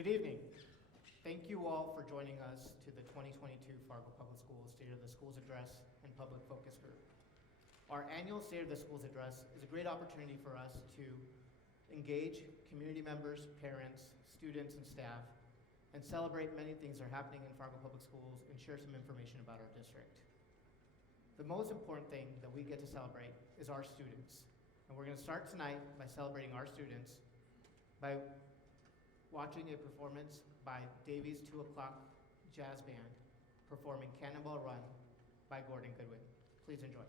Good evening. Thank you all for joining us to the 2022 Fargo Public Schools State of the Schools Address and Public Focus Group. Our annual State of the Schools Address is a great opportunity for us to engage community members, parents, students, and staff, and celebrate many things that are happening in Fargo Public Schools and share some information about our district. The most important thing that we get to celebrate is our students. And we're going to start tonight by celebrating our students by watching a performance by Davies 2 O'Clock Jazz Band performing Cannonball Run by Gordon Goodwin. Please enjoy.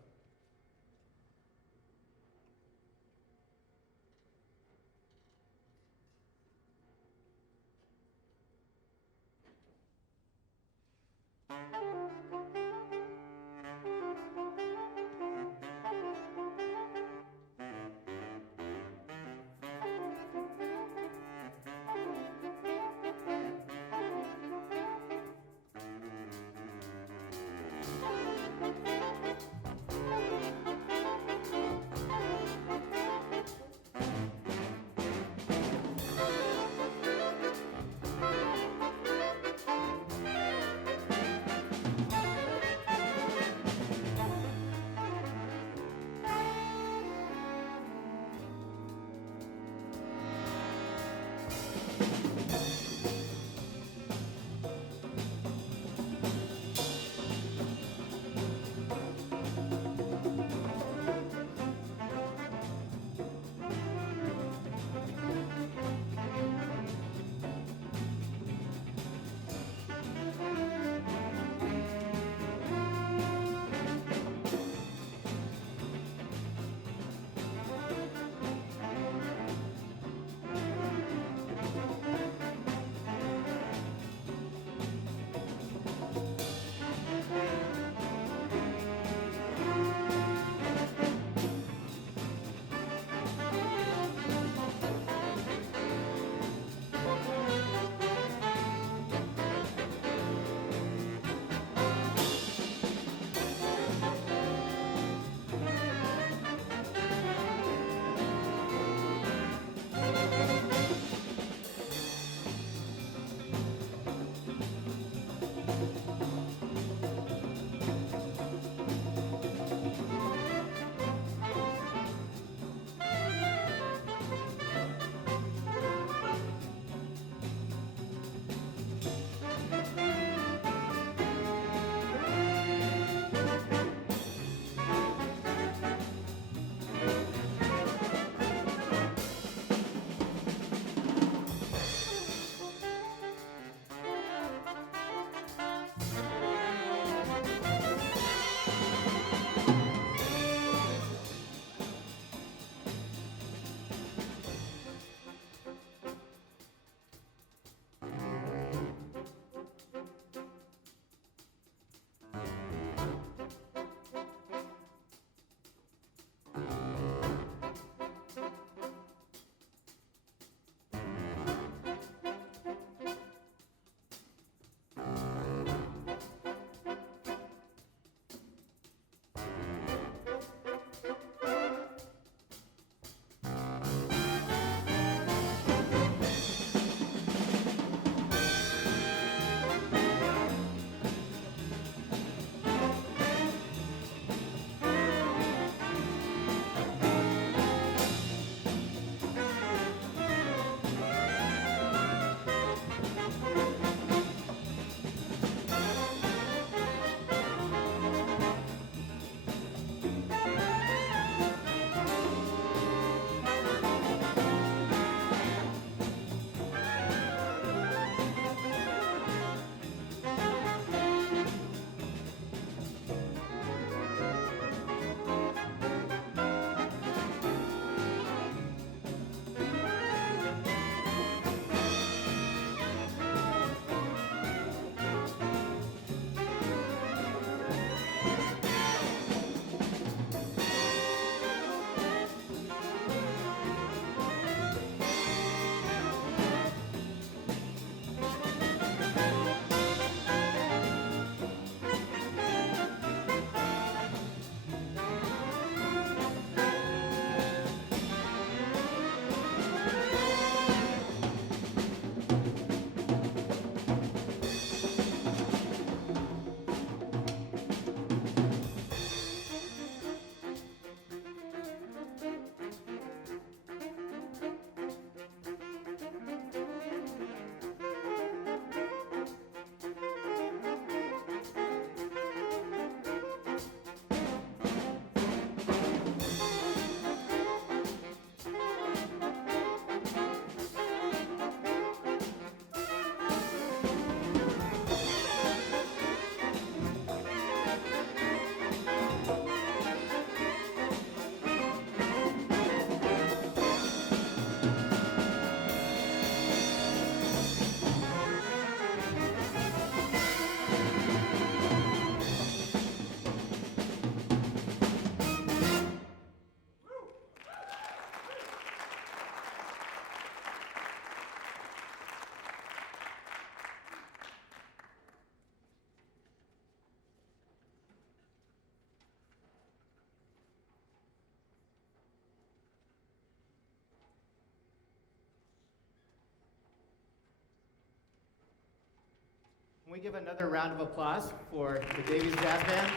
Can we give another round of applause for the Davies Jazz Band?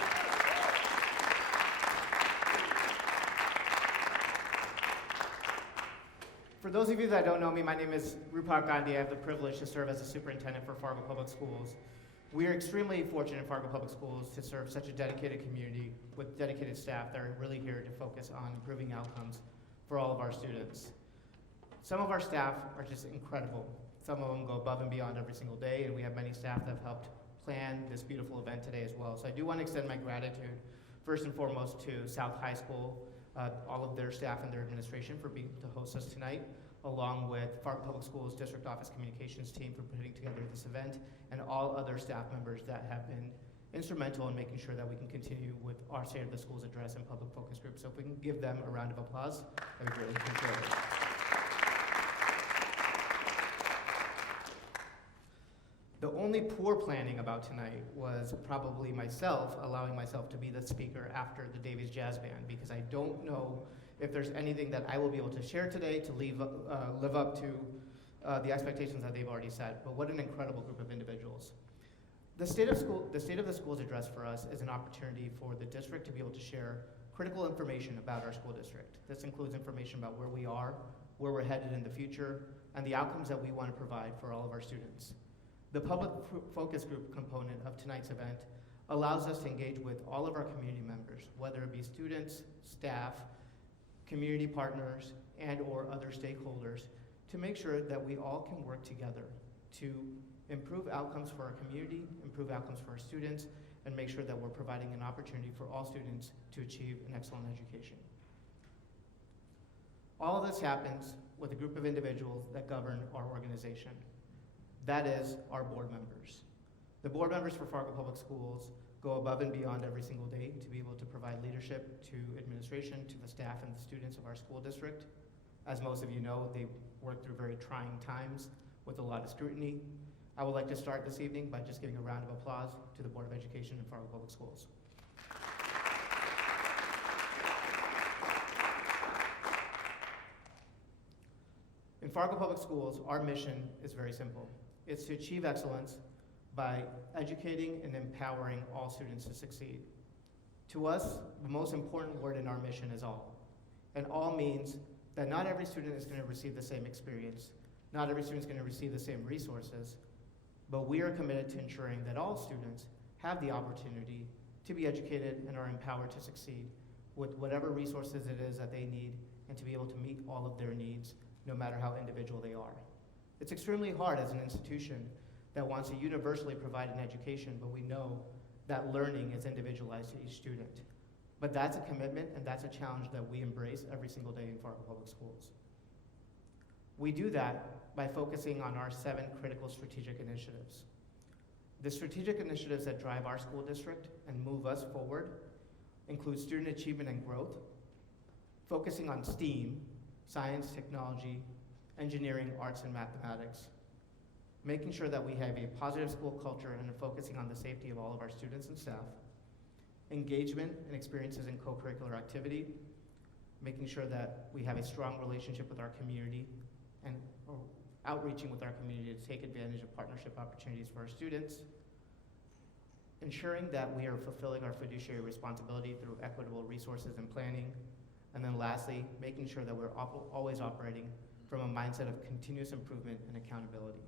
For those of you that don't know me, my name is Rupak Gandhi. I have the privilege to serve as a superintendent for Fargo Public Schools. We are extremely fortunate in Fargo Public Schools to serve such a dedicated community with dedicated staff that are really here to focus on improving outcomes for all of our students. Some of our staff are just incredible. Some of them go above and beyond every single day, and we have many staff that have helped plan this beautiful event today as well. So I do want to extend my gratitude, first and foremost, to South High School, all of their staff and their administration for being to host us tonight, along with Fargo Public Schools District Office Communications team for putting together this event, and all other staff members that have been instrumental in making sure that we can continue with our State of the Schools address and public focus group. So if we can give them a round of applause, I would really appreciate it. The only poor planning about tonight was probably myself, allowing myself to be the speaker after the Davies Jazz Band, because I don't know if there's anything that I will be able to share today to live up to the expectations that they've already set. But what an incredible group of individuals. The State of the Schools address for us is an opportunity for the district to be able to share critical information about our school district. This includes information about where we are, where we're headed in the future, and the outcomes that we want to provide for all of our students. The public focus group component of tonight's event allows us to engage with all of our community members, whether it be students, staff, community partners, and or other stakeholders, to make sure that we all can work together to improve outcomes for our community, improve outcomes for our students, and make sure that we're providing an opportunity for all students to achieve an excellent education. All of this happens with a group of individuals that govern our organization. That is our board members. The board members for Fargo Public Schools go above and beyond every single day to be able to provide leadership to administration, to the staff and the students of our school district. As most of you know, they work through very trying times with a lot of scrutiny. I would like to start this evening by just giving a round of applause to the Board of Education in Fargo Public Schools. In Fargo Public Schools, our mission is very simple. It's to achieve excellence by educating and empowering all students to succeed. To us, the most important word in our mission is all. And all means that not every student is going to receive the same experience, not every student is going to receive the same resources, but we are committed to ensuring that all students have the opportunity to be educated and are empowered to succeed with whatever resources it is that they need, and to be able to meet all of their needs, no matter how individual they are. It's extremely hard as an institution that wants to universally provide an education, but we know that learning is individualized to each student. But that's a commitment and that's a challenge that we embrace every single day in Fargo Public Schools. We do that by focusing on our 7 critical strategic initiatives. The strategic initiatives that drive our school district and move us forward include student achievement and growth, focusing on STEAM, science, technology, engineering, arts, and mathematics, making sure that we have a positive school culture and focusing on the safety of all of our students and staff, engagement and experiences in co-curricular activity, making sure that we have a strong relationship with our community and outreaching with our community to take advantage of partnership opportunities for our students, ensuring that we are fulfilling our fiduciary responsibility through equitable resources and planning, and then lastly, making sure that we're always operating from a mindset of continuous improvement and accountability.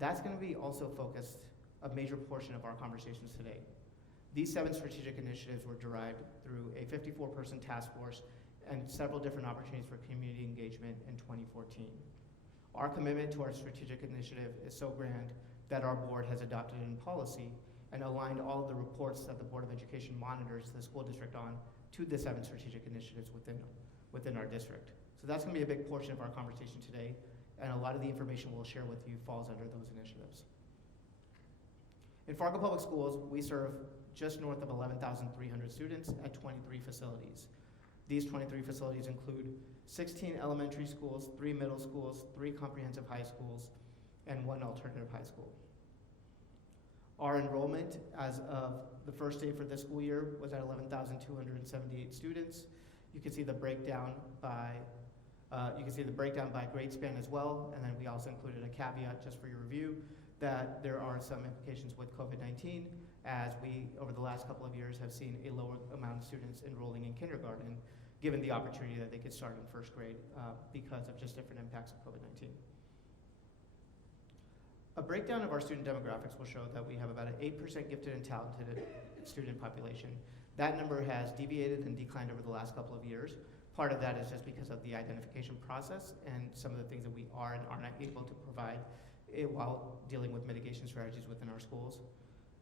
That's going to be also focused a major portion of our conversations today. These 7 strategic initiatives were derived through a 54-person task force and several different opportunities for community engagement in 2014. Our commitment to our strategic initiative is so grand that our board has adopted in policy and aligned all of the reports that the Board of Education monitors the school district on to the 7 strategic initiatives within our district. So that's going to be a big portion of our conversation today, and a lot of the information we'll share with you falls under those initiatives. In Fargo Public Schools, we serve just north of 11,300 students at 23 facilities. These 23 facilities include 16 elementary schools, 3 middle schools, 3 comprehensive high schools, and 1 alternative high school. Our enrollment as of the first day for this school year was at 11,278 students. You can see the breakdown by grade span as well, and then we also included a caveat just for your review that there are some implications with COVID-19, as we, over the last couple of years, have seen a lower amount of students enrolling in kindergarten, given the opportunity that they could start in first grade because of just different impacts of COVID-19. A breakdown of our student demographics will show that we have about an 8% gifted and talented student population. That number has deviated and declined over the last couple of years. Part of that is just because of the identification process and some of the things that we are and are not able to provide while dealing with mitigation strategies within our schools.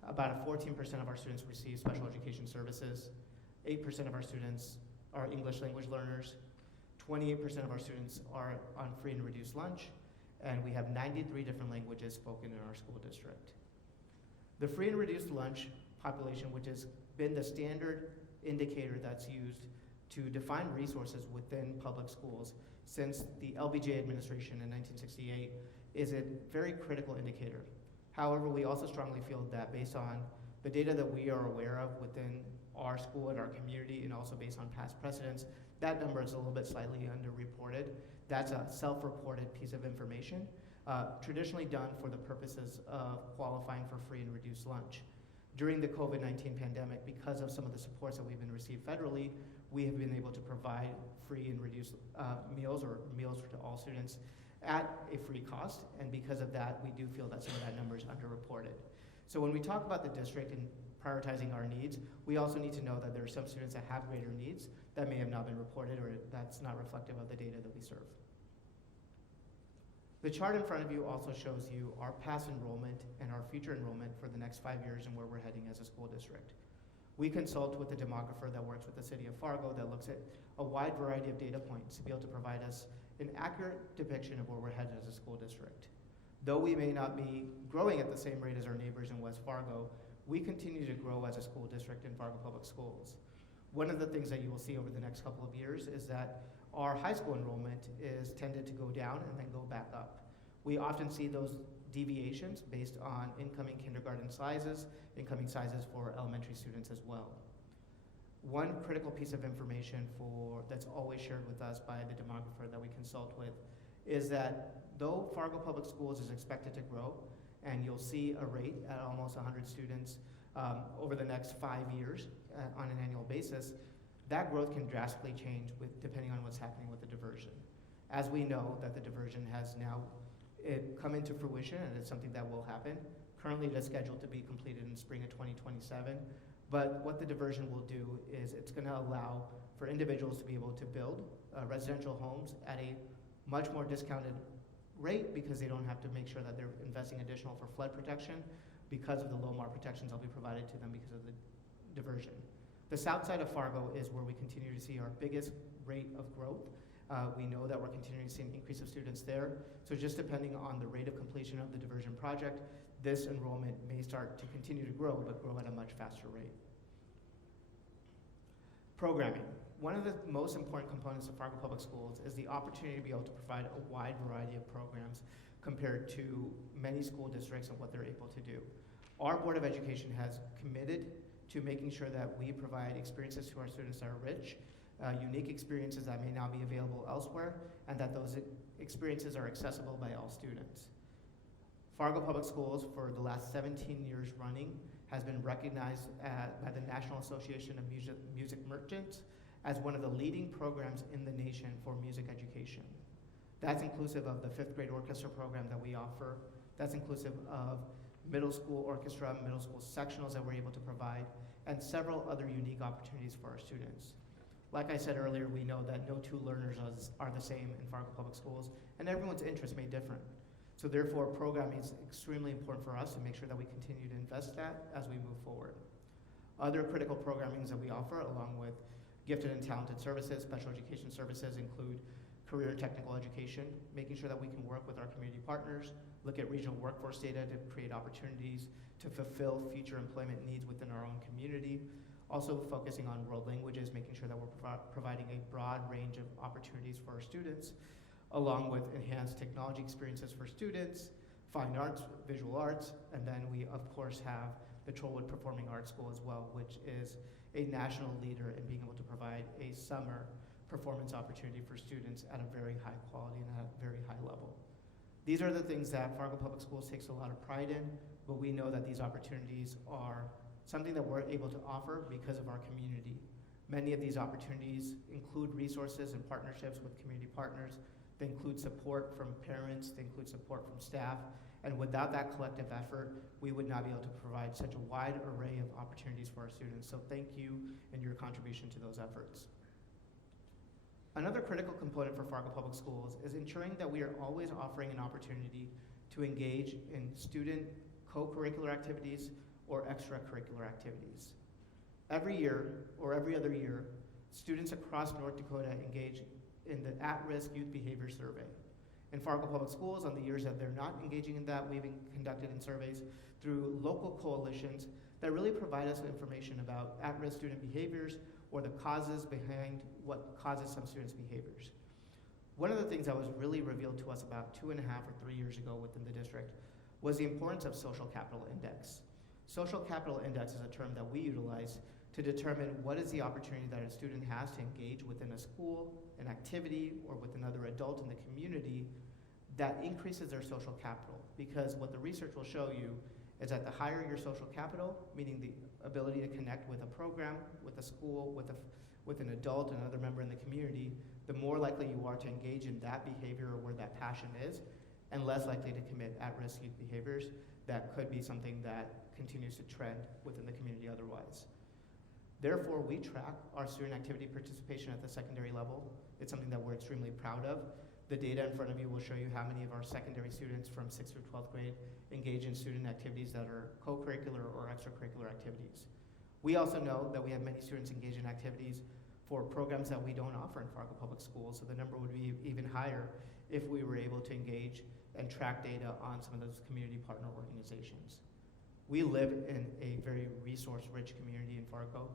About 14% of our students receive special education services. 8% of our students are English language learners. 28% of our students are on free and reduced lunch. And we have 93 different languages spoken in our school district. The free and reduced lunch population, which has been the standard indicator that's used to define resources within public schools since the LBJ administration in 1968, is a very critical indicator. However, we also strongly feel that based on the data that we are aware of within our school and our community, and also based on past precedents, that number is a little bit slightly underreported. That's a self-reported piece of information, traditionally done for the purposes of qualifying for free and reduced lunch. During the COVID-19 pandemic, because of some of the supports that we've been received federally, we have been able to provide free and reduced meals, or meals to all students, at a free cost, and because of that, we do feel that some of that number is underreported. So when we talk about the district and prioritizing our needs, we also need to know that there are some students that have greater needs that may have not been reported, or that's not reflective of the data that we serve. The chart in front of you also shows you our past enrollment and our future enrollment for the next 5 years and where we're heading as a school district. We consult with a demographer that works with the city of Fargo that looks at a wide variety of data points to be able to provide us an accurate depiction of where we're headed as a school district. Though we may not be growing at the same rate as our neighbors in West Fargo, we continue to grow as a school district in Fargo Public Schools. One of the things that you will see over the next couple of years is that our high school enrollment is tended to go down and then go back up. We often see those deviations based on incoming kindergarten sizes, incoming sizes for elementary students as well. One critical piece of information that's always shared with us by the demographer that we consult with is that though Fargo Public Schools is expected to grow, and you'll see a rate at almost 100 students over the next 5 years on an annual basis, that growth can drastically change depending on what's happening with the diversion. As we know that the diversion has now come into fruition, and it's something that will happen. Currently, it is scheduled to be completed in spring of 2027. But what the diversion will do is it's going to allow for individuals to be able to build residential homes at a much more discounted rate, because they don't have to make sure that they're investing additional for flood protection because of the Lomar protections that'll be provided to them because of the diversion. The south side of Fargo is where we continue to see our biggest rate of growth. We know that we're continuing to see an increase of students there. So just depending on the rate of completion of the diversion project, this enrollment may start to continue to grow, but grow at a much faster rate. Programming. One of the most important components of Fargo Public Schools is the opportunity to be able to provide a wide variety of programs compared to many school districts and what they're able to do. Our Board of Education has committed to making sure that we provide experiences to our students that are rich, unique experiences that may not be available elsewhere, and that those experiences are accessible by all students. Fargo Public Schools, for the last 17 years running, has been recognized by the National Association of Music Merchants as one of the leading programs in the nation for music education. That's inclusive of the 5th grade orchestra program that we offer. That's inclusive of middle school orchestra, middle school sectionals that we're able to provide, and several other unique opportunities for our students. Like I said earlier, we know that no two learners are the same in Fargo Public Schools, and everyone's interests may differ. So therefore, programming is extremely important for us to make sure that we continue to invest that as we move forward. Other critical programmings that we offer, along with gifted and talented services, special education services, include career and technical education, making sure that we can work with our community partners, look at regional workforce data to create opportunities to fulfill future employment needs within our own community. Also focusing on world languages, making sure that we're providing a broad range of opportunities for our students, along with enhanced technology experiences for students, fine arts, visual arts, and then we of course have the Trollwood Performing Arts School as well, which is a national leader in being able to provide a summer performance opportunity for students at a very high quality and at a very high level. These are the things that Fargo Public Schools takes a lot of pride in, but we know that these opportunities are something that we're able to offer because of our community. Many of these opportunities include resources and partnerships with community partners. They include support from parents, they include support from staff, and without that collective effort, we would not be able to provide such a wide array of opportunities for our students. So thank you and your contribution to those efforts. Another critical component for Fargo Public Schools is ensuring that we are always offering an opportunity to engage in student co-curricular activities or extracurricular activities. Every year, or every other year, students across North Dakota engage in the at-risk youth behavior survey. In Fargo Public Schools, on the years that they're not engaging in that, we've conducted in surveys through local coalitions that really provide us with information about at-risk student behaviors or the causes behind what causes some students' behaviors. One of the things that was really revealed to us about 2.5 or 3 years ago within the district was the importance of social capital index. Social capital index is a term that we utilize to determine what is the opportunity that a student has to engage within a school, an activity, or with another adult in the community that increases their social capital. Because what the research will show you is that the higher your social capital, meaning the ability to connect with a program, with a school, with an adult, another member in the community, the more likely you are to engage in that behavior or where that passion is, and less likely to commit at-risk youth behaviors that could be something that continues to trend within the community otherwise. Therefore, we track our student activity participation at the secondary level. It's something that we're extremely proud of. The data in front of you will show you how many of our secondary students from 6th through 12th grade engage in student activities that are co-curricular or extracurricular activities. We also know that we have many students engage in activities for programs that we don't offer in Fargo Public Schools, so the number would be even higher if we were able to engage and track data on some of those community partner organizations. We live in a very resource-rich community in Fargo.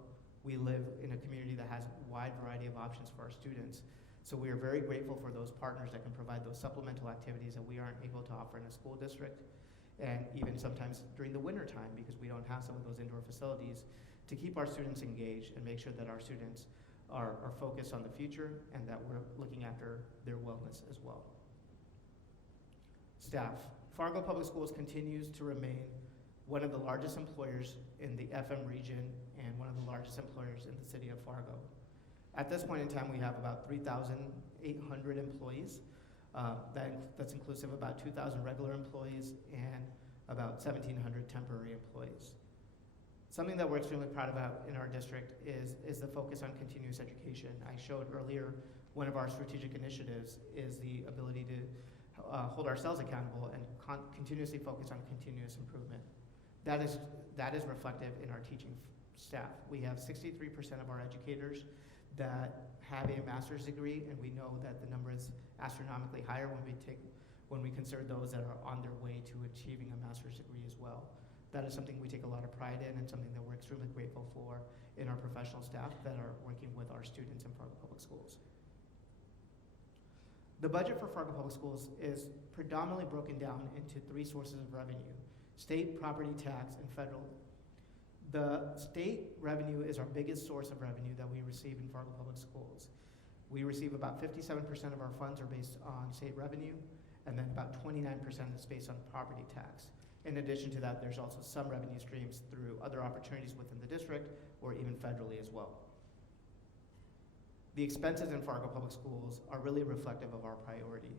We live in a community that has a wide variety of options for our students. So we are very grateful for those partners that can provide those supplemental activities that we aren't able to offer in a school district, and even sometimes during the winter time because we don't have some of those indoor facilities to keep our students engaged and make sure that our students are focused on the future and that we're looking after their wellness as well. Staff. Fargo Public Schools continues to remain one of the largest employers in the FM region and one of the largest employers in the city of Fargo. At this point in time, we have about 3,800 employees. That's inclusive of about 2,000 regular employees and about 1,700 temporary employees. Something that we're extremely proud about in our district is the focus on continuous education. I showed earlier one of our strategic initiatives is the ability to hold ourselves accountable and continuously focus on continuous improvement. That is reflective in our teaching staff. We have 63% of our educators that have a master's degree, and we know that the number is astronomically higher when we consider those that are on their way to achieving a master's degree as well. That is something we take a lot of pride in and something that we're extremely grateful for in our professional staff that are working with our students in Fargo Public Schools. The budget for Fargo Public Schools is predominantly broken down into 3 sources of revenue: state, property tax, and federal. The state revenue is our biggest source of revenue that we receive in Fargo Public Schools. We receive about 57% of our funds are based on state revenue, and then about 29% is based on property tax. In addition to that, there's also some revenue streams through other opportunities within the district or even federally as well. The expenses in Fargo Public Schools are really reflective of our priority.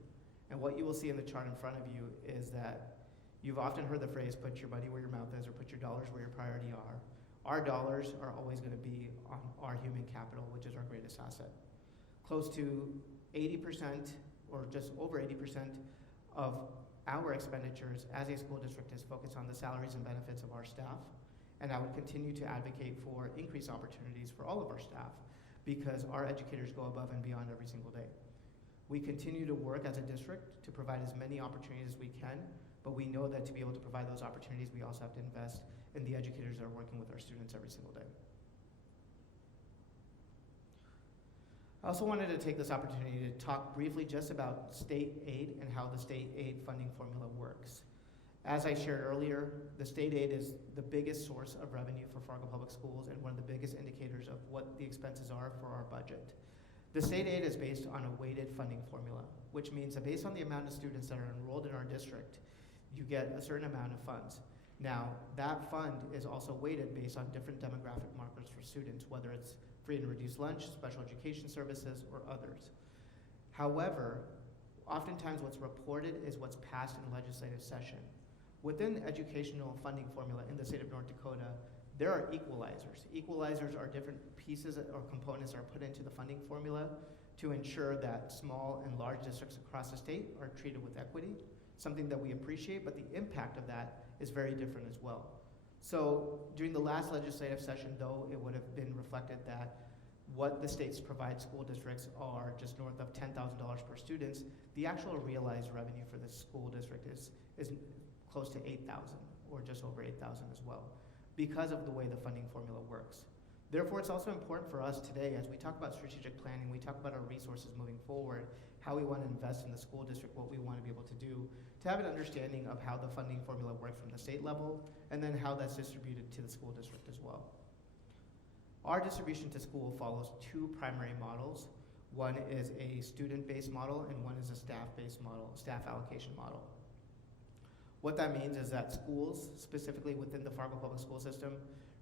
And what you will see in the chart in front of you is that you've often heard the phrase, put your money where your mouth is, or put your dollars where your priority are. Our dollars are always going to be on our human capital, which is our greatest asset. Close to 80% or just over 80% of our expenditures as a school district is focused on the salaries and benefits of our staff. And I would continue to advocate for increased opportunities for all of our staff because our educators go above and beyond every single day. We continue to work as a district to provide as many opportunities as we can, but we know that to be able to provide those opportunities, we also have to invest in the educators that are working with our students every single day. I also wanted to take this opportunity to talk briefly just about state aid and how the state aid funding formula works. As I shared earlier, the state aid is the biggest source of revenue for Fargo Public Schools and one of the biggest indicators of what the expenses are for our budget. The state aid is based on a weighted funding formula, which means that based on the amount of students that are enrolled in our district, you get a certain amount of funds. Now, that fund is also weighted based on different demographic markers for students, whether it's free and reduced lunch, special education services, or others. However, oftentimes what's reported is what's passed in legislative session. Within the educational funding formula in the state of North Dakota, there are equalizers. Equalizers are different pieces or components that are put into the funding formula to ensure that small and large districts across the state are treated with equity, something that we appreciate, but the impact of that is very different as well. So during the last legislative session, though, it would have been reflected that what the states provide school districts are just north of $10,000 per student. The actual realized revenue for the school district is close to $8,000 or just over $8,000 as well, because of the way the funding formula works. Therefore, it's also important for us today, as we talk about strategic planning, we talk about our resources moving forward, how we want to invest in the school district, what we want to be able to do, to have an understanding of how the funding formula works from the state level, and then how that's distributed to the school district as well. Our distribution to school follows two primary models. One is a student-based model, and one is a staff-based model, staff allocation model. What that means is that schools, specifically within the Fargo public school system,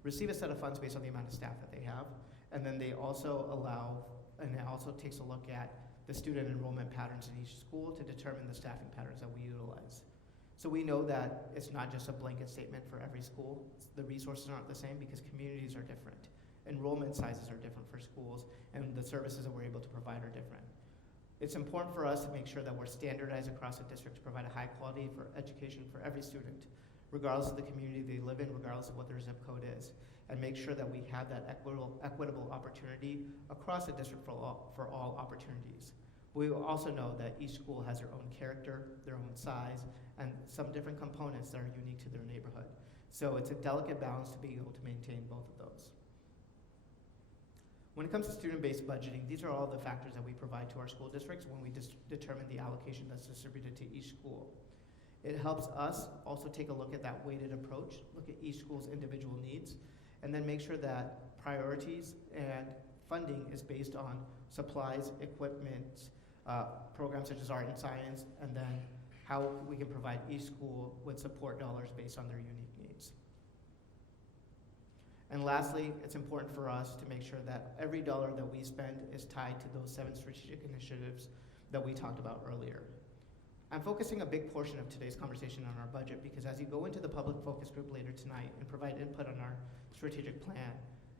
receive a set of funds based on the amount of staff that they have, and then they also allow, and it also takes a look at the student enrollment patterns in each school to determine the staffing patterns that we utilize. So we know that it's not just a blanket statement for every school. The resources aren't the same because communities are different. Enrollment sizes are different for schools, and the services that we're able to provide are different. It's important for us to make sure that we're standardized across the district to provide a high quality for education for every student, regardless of the community they live in, regardless of what their zip code is, and make sure that we have that equitable opportunity across the district for all opportunities. We also know that each school has their own character, their own size, and some different components that are unique to their neighborhood. So it's a delicate balance to be able to maintain both of those. When it comes to student-based budgeting, these are all the factors that we provide to our school districts when we determine the allocation that's distributed to each school. It helps us also take a look at that weighted approach, look at each school's individual needs, and then make sure that priorities and funding is based on supplies, equipment, programs such as art and science, and then how we can provide each school with support dollars based on their unique needs. And lastly, it's important for us to make sure that every dollar that we spend is tied to those 7 strategic initiatives that we talked about earlier. I'm focusing a big portion of today's conversation on our budget because as you go into the public focus group later tonight and provide input on our strategic plan,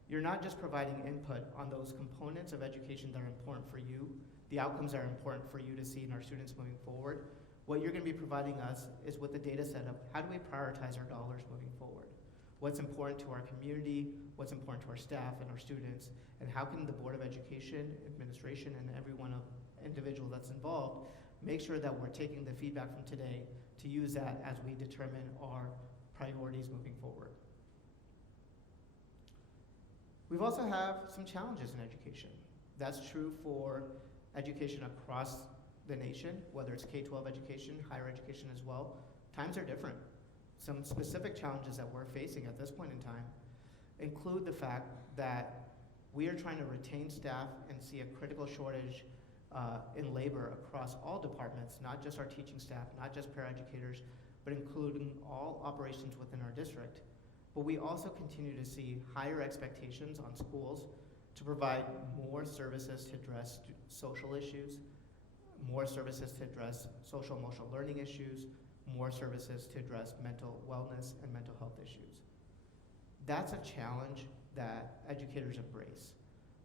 you're not just providing input on those components of education that are important for you, the outcomes that are important for you to see in our students moving forward. What you're going to be providing us is with the data set of how do we prioritize our dollars moving forward? What's important to our community, what's important to our staff and our students, and how can the Board of Education, administration, and every one of individual that's involved make sure that we're taking the feedback from today to use that as we determine our priorities moving forward. We've also have some challenges in education. That's true for education across the nation, whether it's K-12 education, higher education as well. Times are different. Some specific challenges that we're facing at this point in time include the fact that we are trying to retain staff and see a critical shortage in labor across all departments, not just our teaching staff, not just paraeducators, but including all operations within our district. But we also continue to see higher expectations on schools to provide more services to address social issues, more services to address social emotional learning issues, more services to address mental wellness and mental health issues. That's a challenge that educators embrace.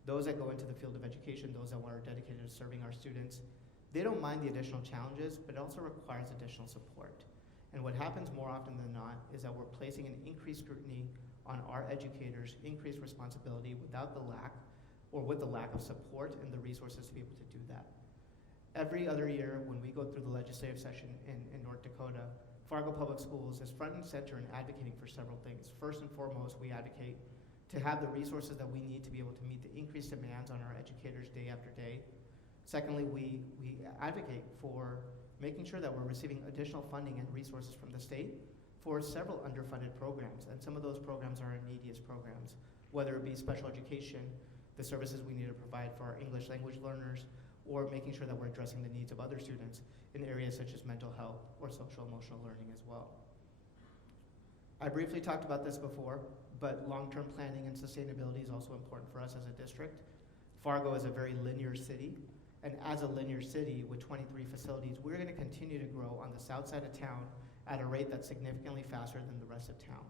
Those that go into the field of education, those that are dedicated to serving our students, they don't mind the additional challenges, but it also requires additional support. And what happens more often than not is that we're placing an increased scrutiny on our educators, increased responsibility without the lack, or with the lack of support and the resources to be able to do that. Every other year when we go through the legislative session in North Dakota, Fargo Public Schools is front and center in advocating for several things. First and foremost, we advocate to have the resources that we need to be able to meet the increased demands on our educators day after day. Secondly, we advocate for making sure that we're receiving additional funding and resources from the state for several underfunded programs, and some of those programs are our neediest programs, whether it be special education, the services we need to provide for our English language learners, or making sure that we're addressing the needs of other students in areas such as mental health or social emotional learning as well. I briefly talked about this before, but long-term planning and sustainability is also important for us as a district. Fargo is a very linear city, and as a linear city with 23 facilities, we're going to continue to grow on the south side of town at a rate that's significantly faster than the rest of town.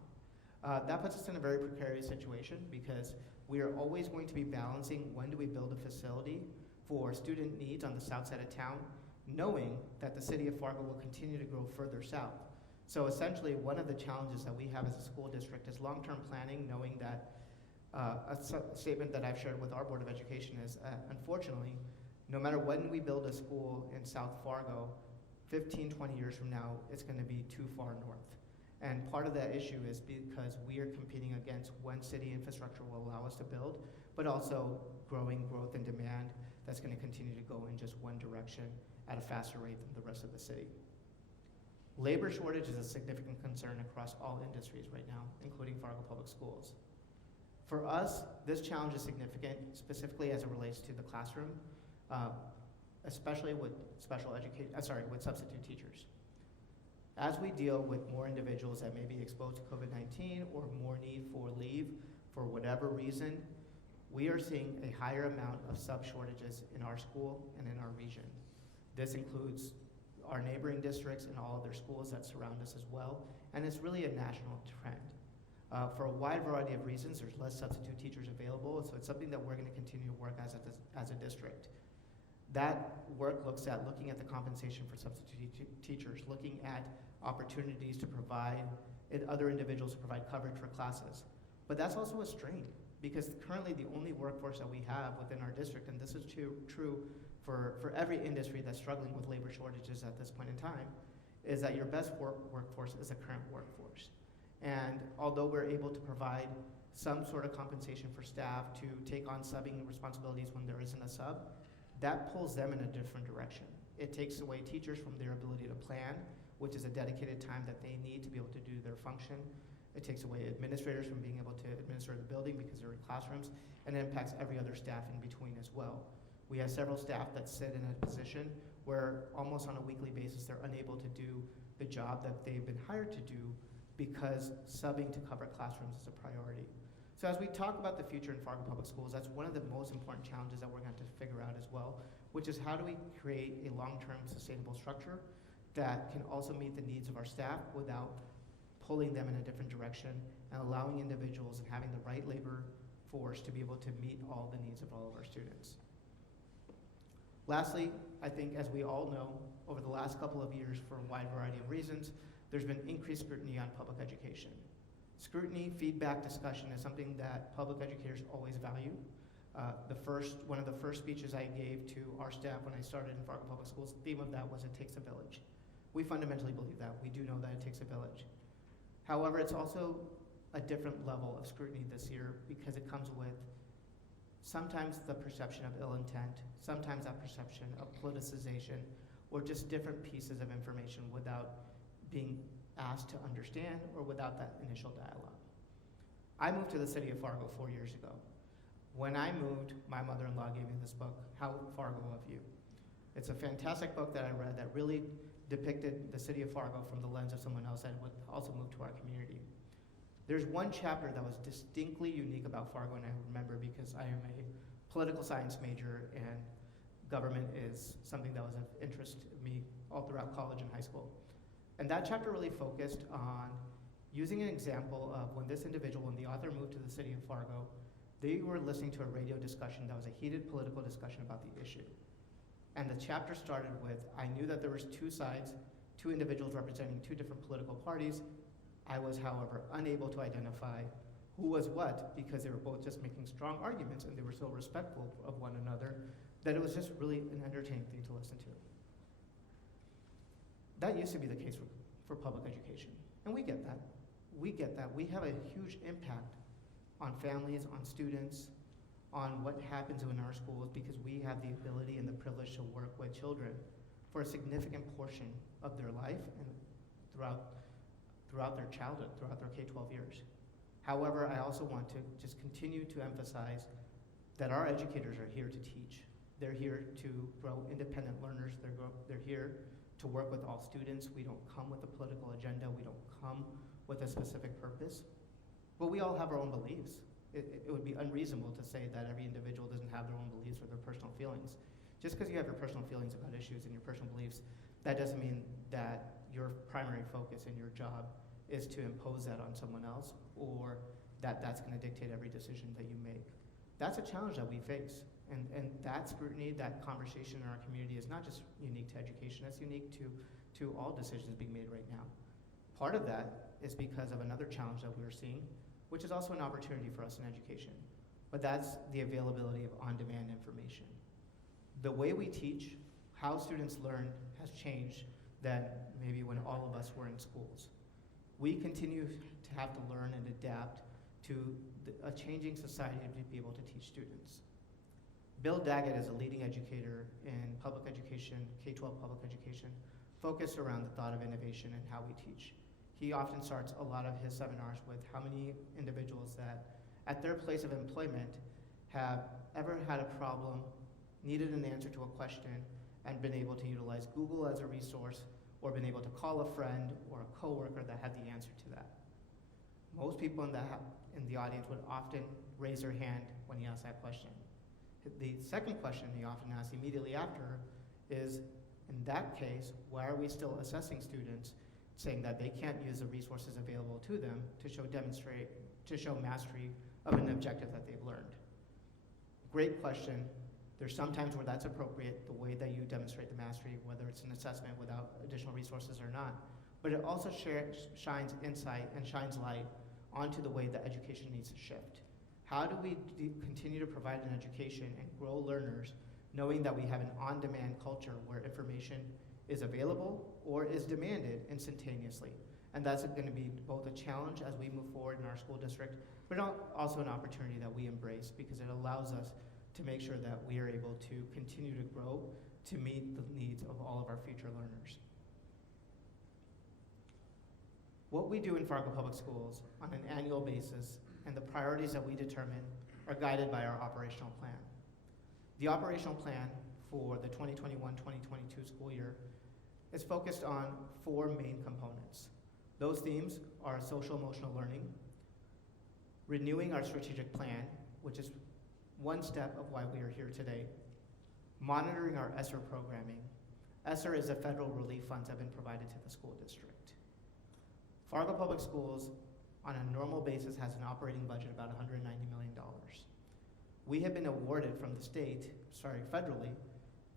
That puts us in a very precarious situation because we are always going to be balancing when do we build a facility for student needs on the south side of town, knowing that the city of Fargo will continue to grow further south. So essentially, one of the challenges that we have as a school district is long-term planning, knowing that a statement that I've shared with our Board of Education is, unfortunately, no matter when we build a school in South Fargo, 15, 20 years from now, it's going to be too far north. And part of that issue is because we are competing against when city infrastructure will allow us to build, but also growing growth and demand that's going to continue to go in just one direction at a faster rate than the rest of the city. Labor shortage is a significant concern across all industries right now, including Fargo Public Schools. For us, this challenge is significant, specifically as it relates to the classroom, especially with with substitute teachers. As we deal with more individuals that may be exposed to COVID-19 or more need for leave for whatever reason, we are seeing a higher amount of sub shortages in our school and in our region. This includes our neighboring districts and all of their schools that surround us as well, and it's really a national trend. For a wide variety of reasons, there's less substitute teachers available, so it's something that we're going to continue to work as a district. That work looks at looking at the compensation for substitute teachers, looking at opportunities to provide other individuals to provide coverage for classes. But that's also a strain, because currently the only workforce that we have within our district, and this is true for every industry that's struggling with labor shortages at this point in time, is that your best workforce is the current workforce. And although we're able to provide some sort of compensation for staff to take on subbing responsibilities when there isn't a sub, that pulls them in a different direction. It takes away teachers from their ability to plan, which is a dedicated time that they need to be able to do their function. It takes away administrators from being able to administer the building because they're in classrooms, and it impacts every other staff in between as well. We have several staff that sit in a position where almost on a weekly basis they're unable to do the job that they've been hired to do because subbing to cover classrooms is a priority. So as we talk about the future in Fargo Public Schools, that's one of the most important challenges that we're going to have to figure out as well, which is how do we create a long-term sustainable structure that can also meet the needs of our staff without pulling them in a different direction and allowing individuals and having the right labor force to be able to meet all the needs of all of our students. Lastly, I think as we all know, over the last couple of years, for a wide variety of reasons, there's been increased scrutiny on public education. Scrutiny, feedback, discussion is something that public educators always value. One of the first speeches I gave to our staff when I started in Fargo Public Schools, the theme of that was it takes a village. We fundamentally believe that. We do know that it takes a village. However, it's also a different level of scrutiny this year because it comes with sometimes the perception of ill intent, sometimes that perception of politicization, or just different pieces of information without being asked to understand or without that initial dialogue. I moved to the city of Fargo 4 years ago. When I moved, my mother-in-law gave me this book, How Fargo of You. It's a fantastic book that I read that really depicted the city of Fargo from the lens of someone else that would also move to our community. There's one chapter that was distinctly unique about Fargo, and I remember because I am a political science major and government is something that was of interest to me all throughout college and high school. And that chapter really focused on using an example of when this individual, when the author moved to the city of Fargo, they were listening to a radio discussion that was a heated political discussion about the issue. And the chapter started with, I knew that there was two sides, two individuals representing two different political parties. I was, however, unable to identify who was what because they were both just making strong arguments and they were so respectful of one another that it was just really an entertaining thing to listen to. That used to be the case for public education, and we get that. We get that. We have a huge impact on families, on students, on what happens in our schools because we have the ability and the privilege to work with children for a significant portion of their life and throughout their childhood, throughout their K-12 years. However, I also want to just continue to emphasize that our educators are here to teach. They're here to grow independent learners. They're here to work with all students. We don't come with a political agenda. We don't come with a specific purpose. But we all have our own beliefs. It would be unreasonable to say that every individual doesn't have their own beliefs or their personal feelings. Just because you have your personal feelings about issues and your personal beliefs, that doesn't mean that your primary focus in your job is to impose that on someone else, or that that's going to dictate every decision that you make. That's a challenge that we face. And that scrutiny, that conversation in our community is not just unique to education, it's unique to all decisions being made right now. Part of that is because of another challenge that we're seeing, which is also an opportunity for us in education. But that's the availability of on-demand information. The way we teach, how students learn, has changed than maybe when all of us were in schools. We continue to have to learn and adapt to a changing society to be able to teach students. Bill Daggett is a leading educator in public education, K-12 public education, focused around the thought of innovation and how we teach. He often starts a lot of his seminars with how many individuals that at their place of employment have ever had a problem, needed an answer to a question, and been able to utilize Google as a resource, or been able to call a friend or a coworker that had the answer to that. Most people in the audience would often raise their hand when he asked that question. The second question he often asks immediately after is, in that case, why are we still assessing students, saying that they can't use the resources available to them to show mastery of an objective that they've learned? Great question. There's sometimes where that's appropriate, the way that you demonstrate the mastery, whether it's an assessment without additional resources or not. But it also shines insight and shines light onto the way that education needs to shift. How do we continue to provide an education and grow learners, knowing that we have an on-demand culture where information is available or is demanded instantaneously? And that's going to be both a challenge as we move forward in our school district, but also an opportunity that we embrace, because it allows us to make sure that we are able to continue to grow to meet the needs of all of our future learners. What we do in Fargo Public Schools on an annual basis and the priorities that we determine are guided by our operational plan. The operational plan for the 2021-2022 school year is focused on 4 main components. Those themes are social emotional learning, renewing our strategic plan, which is one step of why we are here today, monitoring our ESSER programming. ESSER is the federal relief funds that have been provided to the school district. Fargo Public Schools, on a normal basis, has an operating budget of about $190 million. We have been awarded from the federally,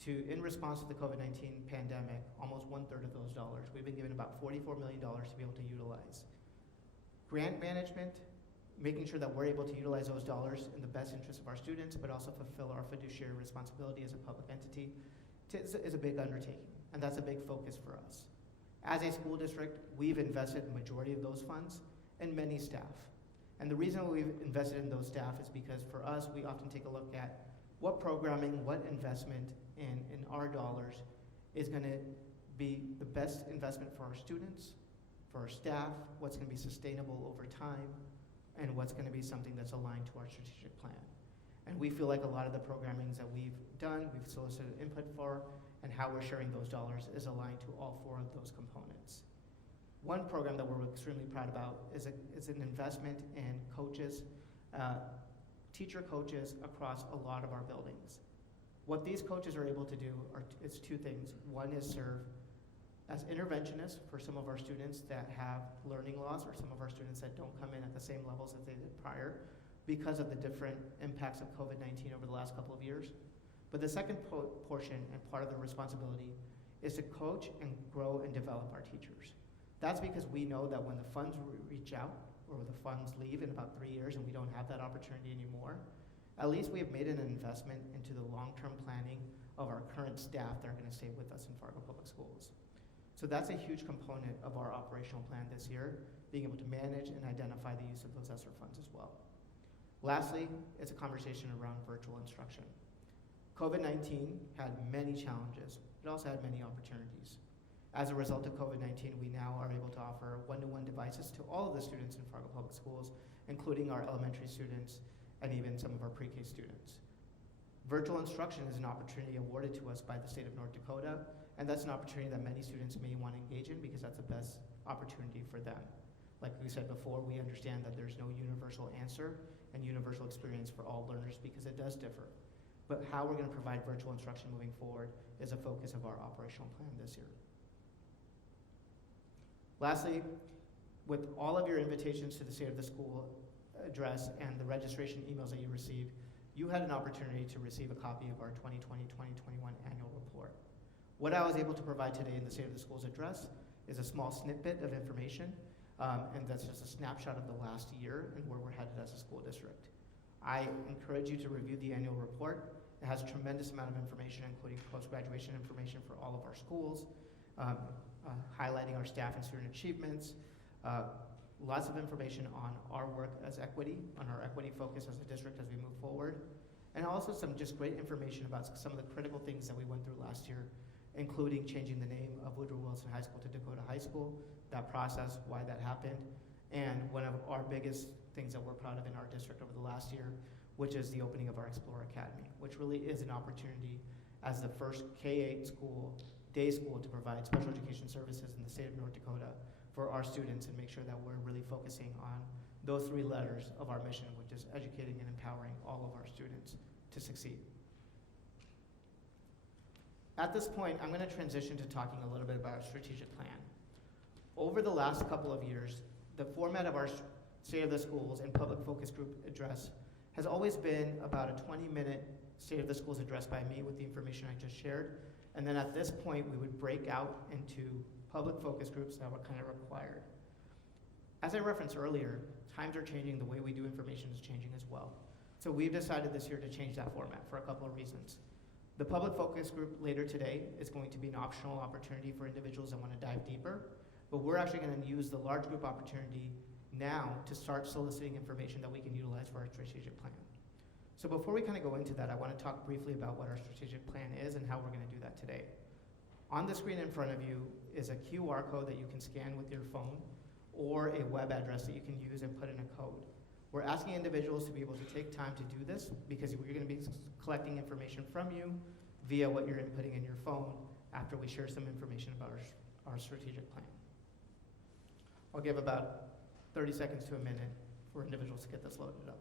in response to the COVID-19 pandemic, almost 1/3 of those dollars. We've been given about $44 million to be able to utilize. Grant management, making sure that we're able to utilize those dollars in the best interest of our students, but also fulfill our fiduciary responsibility as a public entity, is a big undertaking, and that's a big focus for us. As a school district, we've invested the majority of those funds in many staff. And the reason we've invested in those staff is because for us, we often take a look at what programming, what investment in our dollars is going to be the best investment for our students, for our staff, what's going to be sustainable over time, and what's going to be something that's aligned to our strategic plan. And we feel like a lot of the programmings that we've done, we've solicited input for, and how we're sharing those dollars is aligned to all 4 of those components. One program that we're extremely proud about is an investment in coaches, teacher coaches across a lot of our buildings. What these coaches are able to do is 2 things. One is serve as interventionists for some of our students that have learning loss, or some of our students that don't come in at the same levels as they did prior because of the different impacts of COVID-19 over the last couple of years. But the second portion and part of the responsibility is to coach and grow and develop our teachers. That's because we know that when the funds reach out, or the funds leave in about 3 years and we don't have that opportunity anymore, at least we have made an investment into the long-term planning of our current staff that are going to stay with us in Fargo Public Schools. So that's a huge component of our operational plan this year, being able to manage and identify the use of those ESSER funds as well. Lastly, it's a conversation around virtual instruction. COVID-19 had many challenges, but also had many opportunities. As a result of COVID-19, we now are able to offer one-to-one devices to all of the students in Fargo Public Schools, including our elementary students and even some of our pre-K students. Virtual instruction is an opportunity awarded to us by the state of North Dakota, and that's an opportunity that many students may want to engage in because that's the best opportunity for them. Like we said before, we understand that there's no universal answer and universal experience for all learners because it does differ. But how we're going to provide virtual instruction moving forward is a focus of our operational plan this year. Lastly, with all of your invitations to the State of the School address and the registration emails that you received, you had an opportunity to receive a copy of our 2020-2021 annual report. What I was able to provide today in the State of the Schools address is a small snippet of information, and that's just a snapshot of the last year and where we're headed as a school district. I encourage you to review the annual report. It has a tremendous amount of information, including post-graduation information for all of our schools, highlighting our staff and student achievements, lots of information on our work as equity, on our equity focus as a district as we move forward, and also some just great information about some of the critical things that we went through last year, including changing the name of Woodrow Wilson High School to Dakota High School, that process, why that happened, and one of our biggest things that we're proud of in our district over the last year, which is the opening of our Explorer Academy, which really is an opportunity as the first K-8 school, day school, to provide special education services in the state of North Dakota for our students and make sure that we're really focusing on those three letters of our mission, which is educating and empowering all of our students to succeed. At this point, I'm going to transition to talking a little bit about our strategic plan. Over the last couple of years, the format of our State of the Schools and Public Focus Group address has always been about a 20-minute State of the Schools address by me with the information I just shared. And then at this point, we would break out into public focus groups that were kind of required. As I referenced earlier, times are changing, the way we do information is changing as well. So we've decided this year to change that format for a couple of reasons. The public focus group later today is going to be an optional opportunity for individuals that want to dive deeper, but we're actually going to use the large group opportunity now to start soliciting information that we can utilize for our strategic plan. So before we kind of go into that, I want to talk briefly about what our strategic plan is and how we're going to do that today. On the screen in front of you is a QR code that you can scan with your phone or a web address that you can use and put in a code. We're asking individuals to be able to take time to do this because we're going to be collecting information from you via what you're inputting in your phone after we share some information about our strategic plan. I'll give about 30 seconds to a minute for individuals to get this loaded up.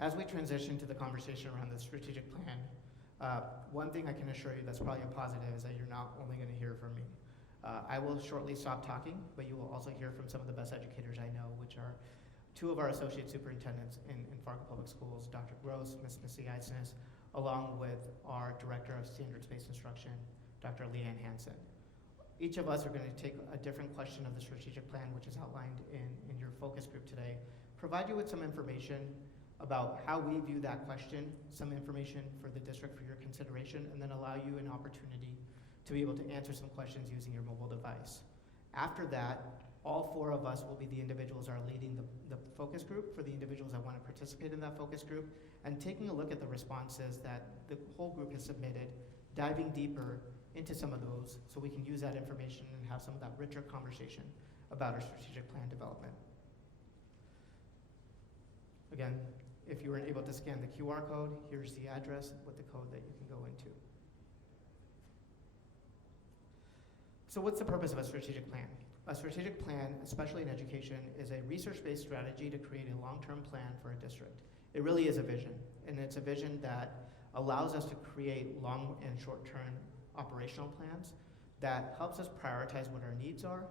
As we transition to the conversation around the strategic plan, one thing I can assure you that's probably a positive is that you're not only going to hear from me. I will shortly stop talking, but you will also hear from some of the best educators I know, which are two of our associate superintendents in Fargo Public Schools, Dr. Gross, Ms. Missy Eisnes, along with our Director of Standards-Based Instruction, Dr. Leanne Hansen. Each of us are going to take a different question of the strategic plan, which is outlined in your focus group today, provide you with some information about how we view that question, some information for the district for your consideration, and then allow you an opportunity to be able to answer some questions using your mobile device. After that, all four of us will be the individuals that are leading the focus group for the individuals that want to participate in that focus group, and taking a look at the responses that the whole group has submitted, diving deeper into some of those so we can use that information and have some of that richer conversation about our strategic plan development. Again, if you weren't able to scan the QR code, here's the address with the code that you can go into. So what's the purpose of a strategic plan? A strategic plan, especially in education, is a research-based strategy to create a long-term plan for a district. It really is a vision, and it's a vision that allows us to create long and short-term operational plans that helps us prioritize what our needs are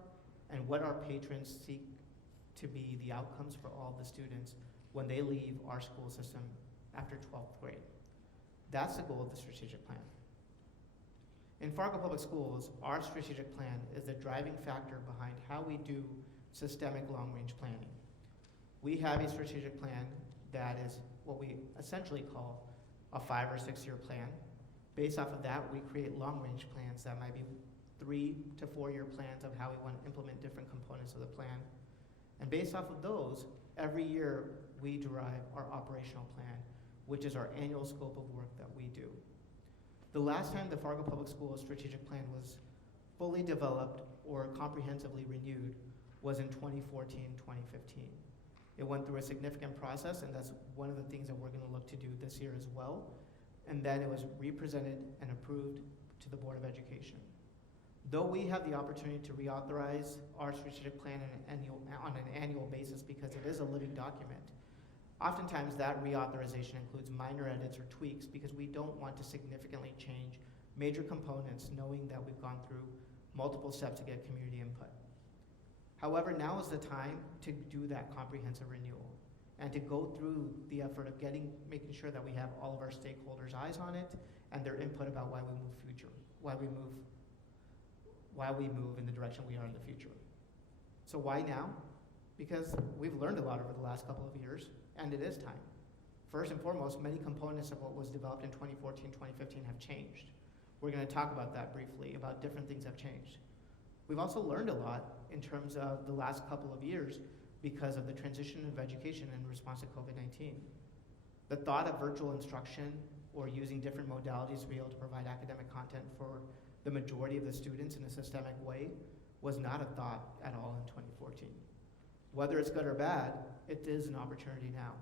and what our patrons seek to be the outcomes for all the students when they leave our school system after 12th grade. That's the goal of the strategic plan. In Fargo Public Schools, our strategic plan is the driving factor behind how we do systemic long-range planning. We have a strategic plan that is what we essentially call a 5 or 6 year plan. Based off of that, we create long-range plans that might be 3 to 4 year plans of how we want to implement different components of the plan. And based off of those, every year we derive our operational plan, which is our annual scope of work that we do. The last time the Fargo Public Schools strategic plan was fully developed or comprehensively renewed was in 2014-2015. It went through a significant process, and that's one of the things that we're going to look to do this year as well. And then it was represented and approved to the Board of Education. Though we have the opportunity to reauthorize our strategic plan on an annual basis because it is a living document, oftentimes that reauthorization includes minor edits or tweaks because we don't want to significantly change major components knowing that we've gone through multiple steps to get community input. However, now is the time to do that comprehensive renewal and to go through the effort of making sure that we have all of our stakeholders' eyes on it and their input about why we move in the direction we are in the future. So why now? Because we've learned a lot over the last couple of years, and it is time. First and foremost, many components of what was developed in 2014, 2015 have changed. We're going to talk about that briefly, about different things have changed. We've also learned a lot in terms of the last couple of years because of the transition of education in response to COVID-19. The thought of virtual instruction or using different modalities to be able to provide academic content for the majority of the students in a systemic way was not a thought at all in 2014. Whether it's good or bad, it is an opportunity now.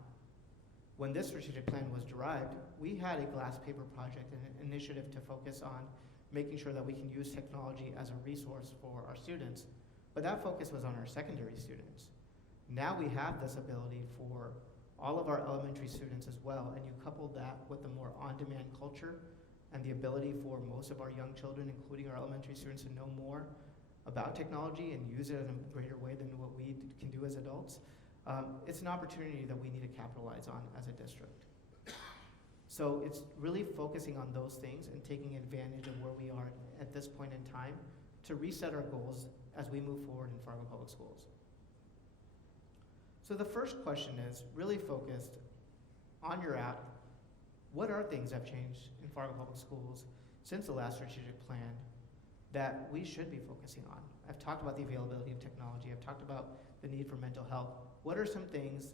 When this strategic plan was derived, we had a glass paper project and an initiative to focus on making sure that we can use technology as a resource for our students, but that focus was on our secondary students. Now we have this ability for all of our elementary students as well, and you couple that with a more on-demand culture and the ability for most of our young children, including our elementary students, to know more about technology and use it in a greater way than what we can do as adults. It's an opportunity that we need to capitalize on as a district. So it's really focusing on those things and taking advantage of where we are at this point in time to reset our goals as we move forward in Fargo Public Schools. So the first question is really focused on your app. What are things that have changed in Fargo Public Schools since the last strategic plan that we should be focusing on? I've talked about the availability of technology. I've talked about the need for mental health. What are some things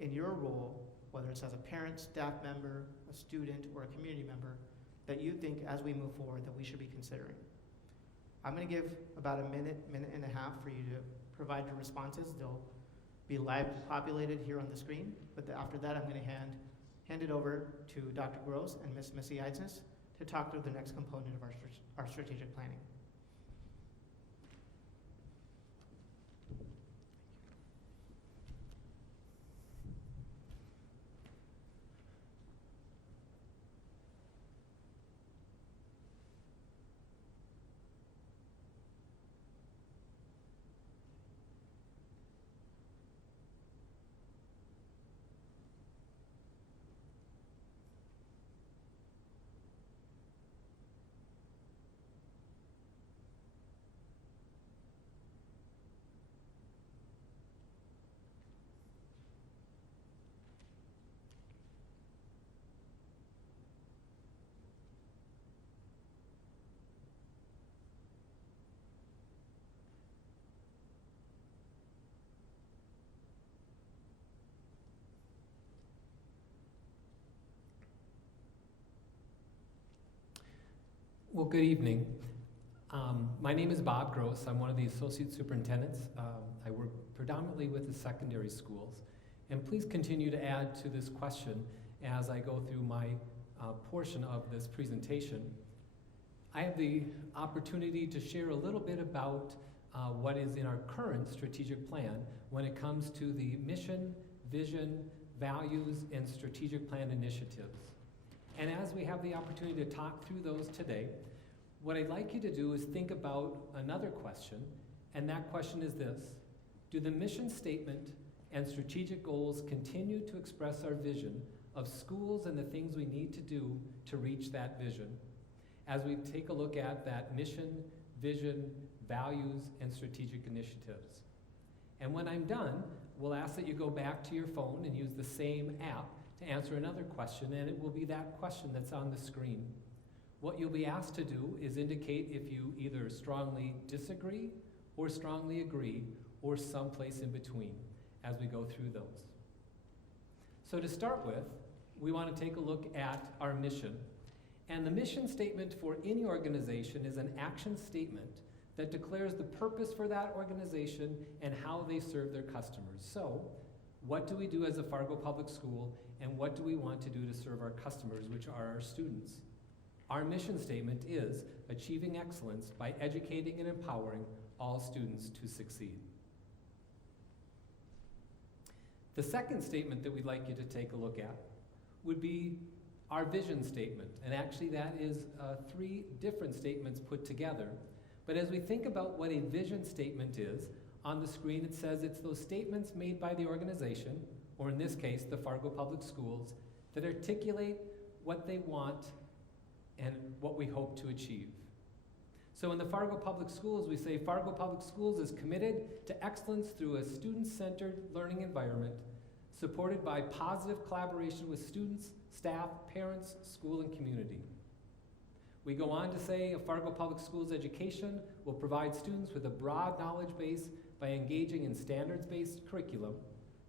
in your role, whether it's as a parent, staff member, a student, or a community member, that you think as we move forward that we should be considering? I'm going to give about a minute and a half for you to provide your responses. They'll be live populated here on the screen, but after that I'm going to hand it over to Dr. Gross and Ms. Missy Eidsness to talk through the next component of our strategic planning. Well, good evening. My name is Bob Gross. I'm one of the associate superintendents. I work predominantly with the secondary schools. And please continue to add to this question as I go through my portion of this presentation. I have the opportunity to share a little bit about what is in our current strategic plan when it comes to the mission, vision, values, and strategic plan initiatives. And as we have the opportunity to talk through those today, what I'd like you to do is think about another question, and that question is this: do the mission statement and strategic goals continue to express our vision of schools and the things we need to do to reach that vision? As we take a look at that mission, vision, values, and strategic initiatives. And when I'm done, we'll ask that you go back to your phone and use the same app to answer another question, and it will be that question that's on the screen. What you'll be asked to do is indicate if you either strongly disagree or strongly agree or someplace in between as we go through those. So to start with, we want to take a look at our mission. And the mission statement for any organization is an action statement that declares the purpose for that organization and how they serve their customers. So, what do we do as a Fargo Public School, and what do we want to do to serve our customers, which are our students? Our mission statement is achieving excellence by educating and empowering all students to succeed. The second statement that we'd like you to take a look at would be our vision statement. And actually that is 3 different statements put together. But as we think about what a vision statement is, on the screen it says it's those statements made by the organization, or in this case, the Fargo Public Schools, that articulate what they want and what we hope to achieve. So in the Fargo Public Schools, we say Fargo Public Schools is committed to excellence through a student-centered learning environment supported by positive collaboration with students, staff, parents, school, and community. We go on to say a Fargo Public Schools education will provide students with a broad knowledge base by engaging in standards-based curriculum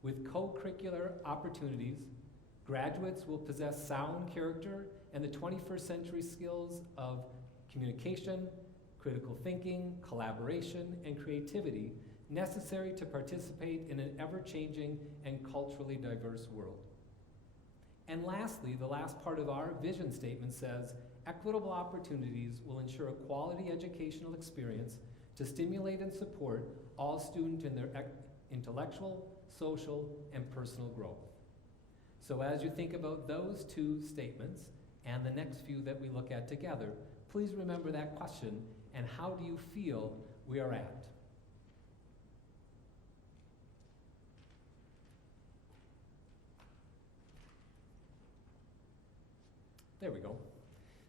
with co-curricular opportunities. Graduates will possess sound character and the 21st century skills of communication, critical thinking, collaboration, and creativity necessary to participate in an ever-changing and culturally diverse world. And lastly, the last part of our vision statement says, equitable opportunities will ensure a quality educational experience to stimulate and support all students in their intellectual, social, and personal growth. So as you think about those 2 statements and the next few that we look at together, please remember that question, and how do you feel we are at? There we go.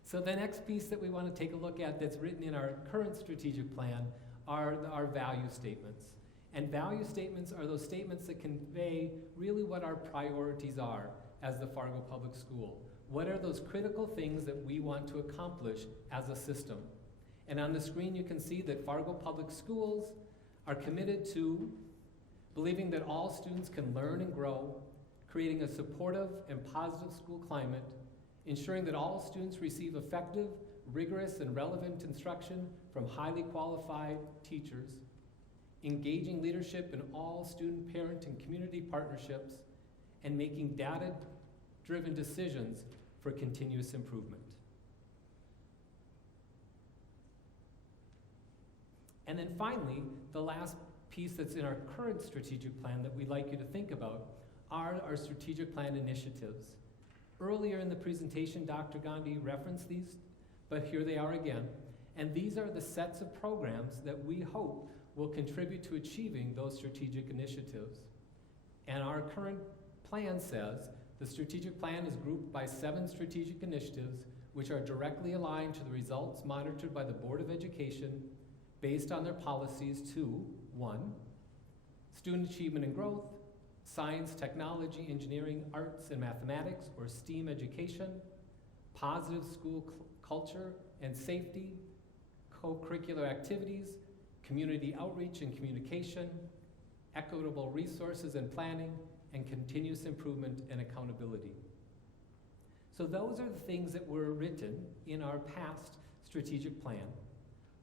So the next piece that we want to take a look at that's written in our current strategic plan are our value statements. And value statements are those statements that convey really what our priorities are as the Fargo Public School. What are those critical things that we want to accomplish as a system? And on the screen you can see that Fargo Public Schools are committed to believing that all students can learn and grow, creating a supportive and positive school climate, ensuring that all students receive effective, rigorous, and relevant instruction from highly qualified teachers, engaging leadership in all student, parent, and community partnerships, and making data-driven decisions for continuous improvement. And then finally, the last piece that's in our current strategic plan that we'd like you to think about are our strategic plan initiatives. Earlier in the presentation, Dr. Gandhi referenced these, but here they are again. And these are the sets of programs that we hope will contribute to achieving those strategic initiatives. And our current plan says the strategic plan is grouped by 7 strategic initiatives which are directly aligned to the results monitored by the Board of Education based on their policies to 1, student achievement and growth, science, technology, engineering, arts, and mathematics, or STEAM education, positive school culture and safety, co-curricular activities, community outreach and communication, equitable resources and planning, and continuous improvement and accountability. So those are the things that were written in our past strategic plan.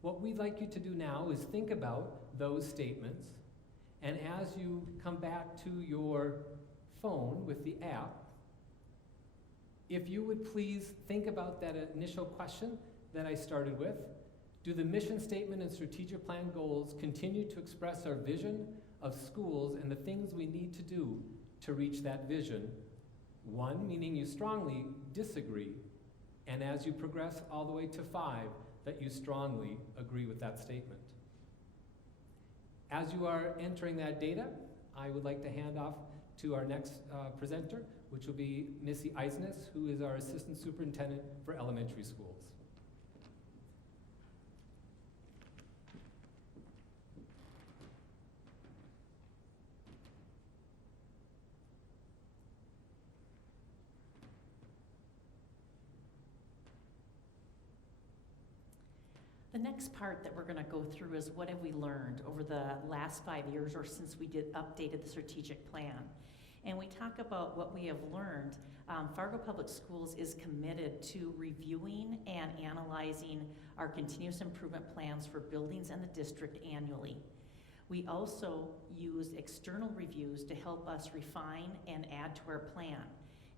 What we'd like you to do now is think about those statements, and as you come back to your phone with the app, if you would please think about that initial question that I started with. Do the mission statement and strategic plan goals continue to express our vision of schools and the things we need to do to reach that vision? 1, meaning you strongly disagree, and as you progress all the way to 5, that you strongly agree with that statement. As you are entering that data, I would like to hand off to our next presenter, which will be Missy Eisnes, who is our Assistant Superintendent for Elementary Schools. The next part that we're going to go through is what have we learned over the last 5 years or since we updated the strategic plan. And we talk about what we have learned. Fargo Public Schools is committed to reviewing and analyzing our continuous improvement plans for buildings and the district annually. We also use external reviews to help us refine and add to our plan.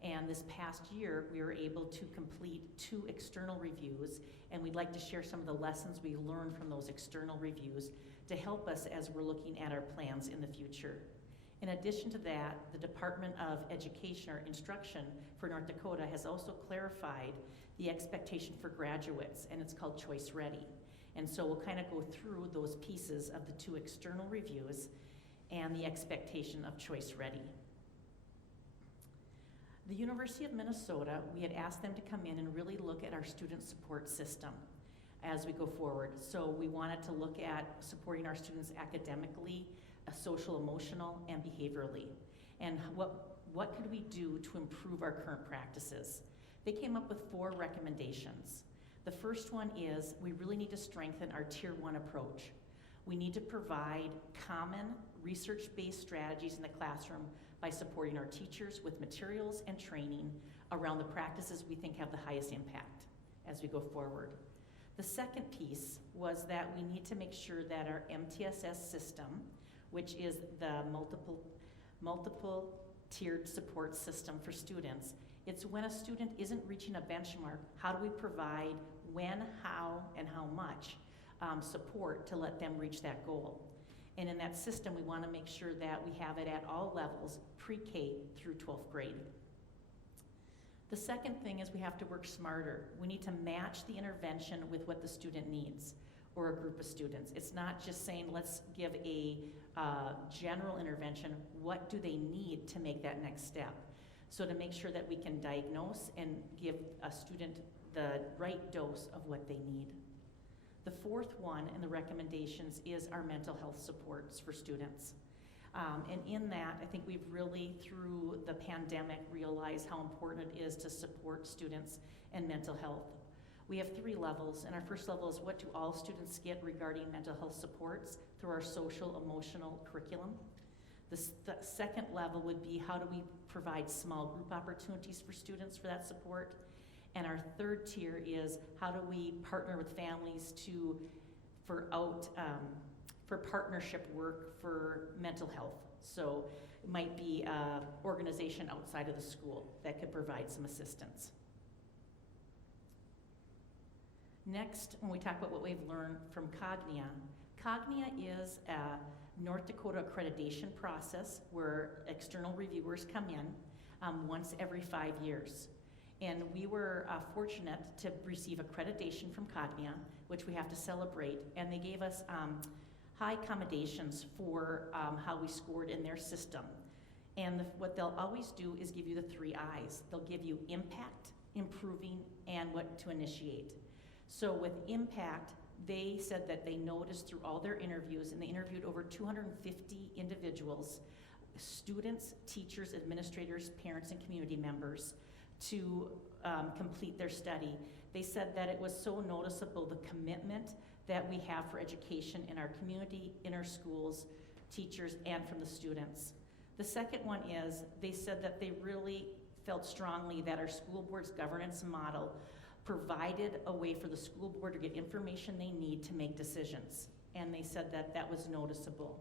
And this past year, we were able to complete 2 external reviews, and we'd like to share some of the lessons we learned from those external reviews to help us as we're looking at our plans in the future. In addition to that, the Department of Education or Instruction for North Dakota has also clarified the expectation for graduates, and it's called Choice Ready. And so we'll kind of go through those pieces of the 2 external reviews and the expectation of Choice Ready. The University of Minnesota, we had asked them to come in and really look at our student support system as we go forward. So we wanted to look at supporting our students academically, social, emotional, and behaviorally. And what could we do to improve our current practices? They came up with 4 recommendations. The first one is we really need to strengthen our Tier 1 approach. We need to provide common research-based strategies in the classroom by supporting our teachers with materials and training around the practices we think have the highest impact as we go forward. The second piece was that we need to make sure that our MTSS system, which is the multiple tiered support system for students, it's when a student isn't reaching a benchmark, how do we provide when, how, and how much support to let them reach that goal? And in that system, we want to make sure that we have it at all levels, pre-K through 12th grade. The second thing is we have to work smarter. We need to match the intervention with what the student needs or a group of students. It's not just saying, let's give a general intervention. What do they need to make that next step? So to make sure that we can diagnose and give a student the right dose of what they need. The fourth one in the recommendations is our mental health supports for students. And in that, I think we've really, through the pandemic, realized how important it is to support students and mental health. We have 3 levels, and our first level is what do all students get regarding mental health supports through our social emotional curriculum. The second level would be how do we provide small group opportunities for students for that support. And our third tier is how do we partner with families for partnership work for mental health. So it might be an organization outside of the school that could provide some assistance. Next, when we talk about what we've learned from Cognia, Cognia is a North Dakota accreditation process where external reviewers come in once every 5 years. And we were fortunate to receive accreditation from Cognia, which we have to celebrate, and they gave us high commendations for how we scored in their system. And what they'll always do is give you the 3 I's. They'll give you impact, improving, and what to initiate. So with impact, they said that they noticed through all their interviews, and they interviewed over 250 individuals, students, teachers, administrators, parents, and community members, to complete their study. They said that it was so noticeable, the commitment that we have for education in our community, in our schools, teachers, and from the students. The second one is, they said that they really felt strongly that our school board's governance model provided a way for the school board to get information they need to make decisions. And they said that that was noticeable.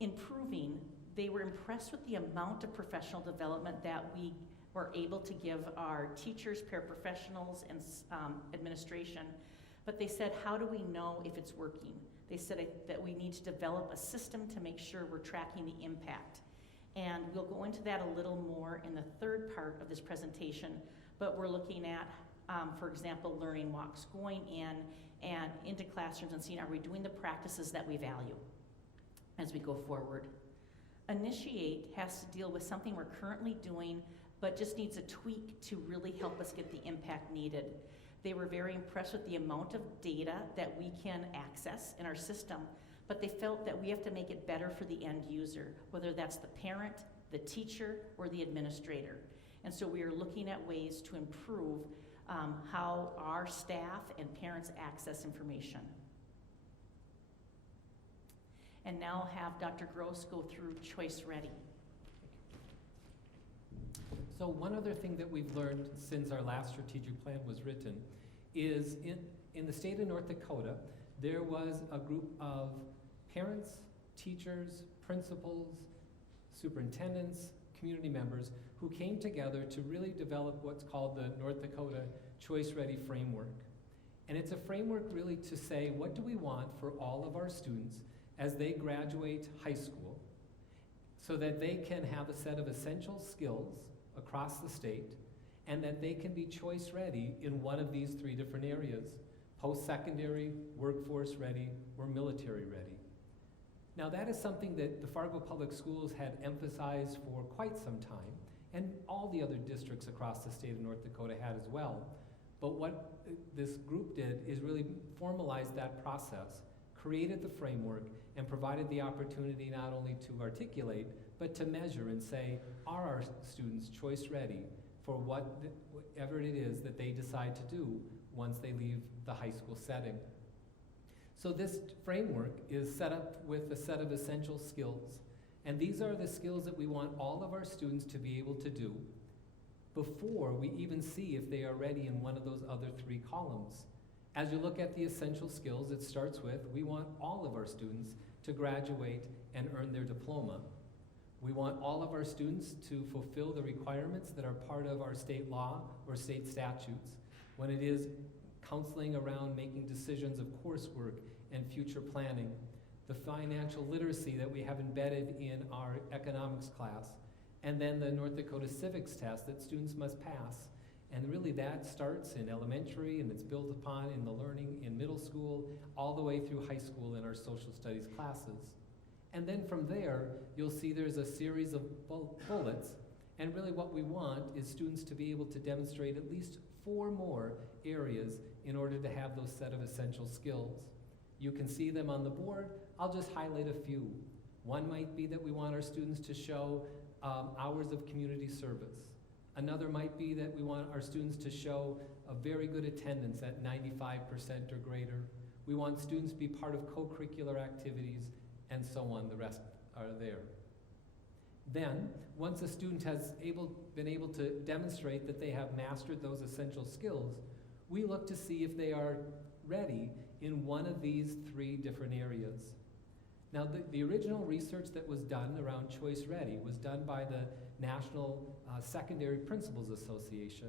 Improving, they were impressed with the amount of professional development that we were able to give our teachers, paraprofessionals, and administration. But they said, how do we know if it's working? They said that we need to develop a system to make sure we're tracking the impact. And we'll go into that a little more in the third part of this presentation, but we're looking at, for example, learning walks, going in and into classrooms and seeing, are we doing the practices that we value as we go forward? Initiate has to deal with something we're currently doing, but just needs a tweak to really help us get the impact needed. They were very impressed with the amount of data that we can access in our system, but they felt that we have to make it better for the end user, whether that's the parent, the teacher, or the administrator. And so we are looking at ways to improve how our staff and parents access information. And now I'll have Dr. Gross go through Choice Ready. So one other thing that we've learned since our last strategic plan was written is in the state of North Dakota, there was a group of parents, teachers, principals, superintendents, community members who came together to really develop what's called the North Dakota Choice Ready Framework. And it's a framework really to say, what do we want for all of our students as they graduate high school so that they can have a set of essential skills across the state and that they can be choice ready in one of these three different areas: post-secondary, workforce ready, or military ready. Now that is something that the Fargo Public Schools had emphasized for quite some time, and all the other districts across the state of North Dakota had as well. But what this group did is really formalize that process, created the framework, and provided the opportunity not only to articulate, but to measure and say, are our students choice ready for whatever it is that they decide to do once they leave the high school setting? So this framework is set up with a set of essential skills. And these are the skills that we want all of our students to be able to do before we even see if they are ready in one of those other three columns. As you look at the essential skills, it starts with, we want all of our students to graduate and earn their diploma. We want all of our students to fulfill the requirements that are part of our state law or state statutes. When it is counseling around making decisions of coursework and future planning, the financial literacy that we have embedded in our economics class, and then the North Dakota civics test that students must pass. And really that starts in elementary and it's built upon in the learning in middle school, all the way through high school in our social studies classes. And then from there, you'll see there's a series of bullets, and really what we want is students to be able to demonstrate at least 4 more areas in order to have those set of essential skills. You can see them on the board. I'll just highlight a few. One might be that we want our students to show hours of community service. Another might be that we want our students to show a very good attendance at 95% or greater. We want students to be part of co-curricular activities, and so on. The rest are there. Then, once a student has been able to demonstrate that they have mastered those essential skills, we look to see if they are ready in one of these 3 different areas. Now, the original research that was done around Choice Ready was done by the National Secondary Principals Association,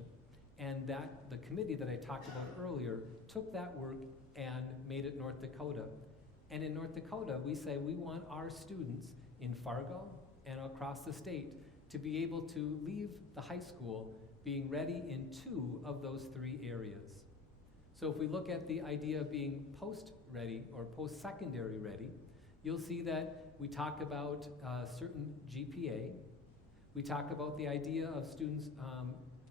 and the committee that I talked about earlier took that work and made it North Dakota. And in North Dakota, we say we want our students in Fargo and across the state to be able to leave the high school being ready in 2 of those 3 areas. So if we look at the idea of being post-ready or post-secondary ready, you'll see that we talk about certain GPA. We talk about the idea of students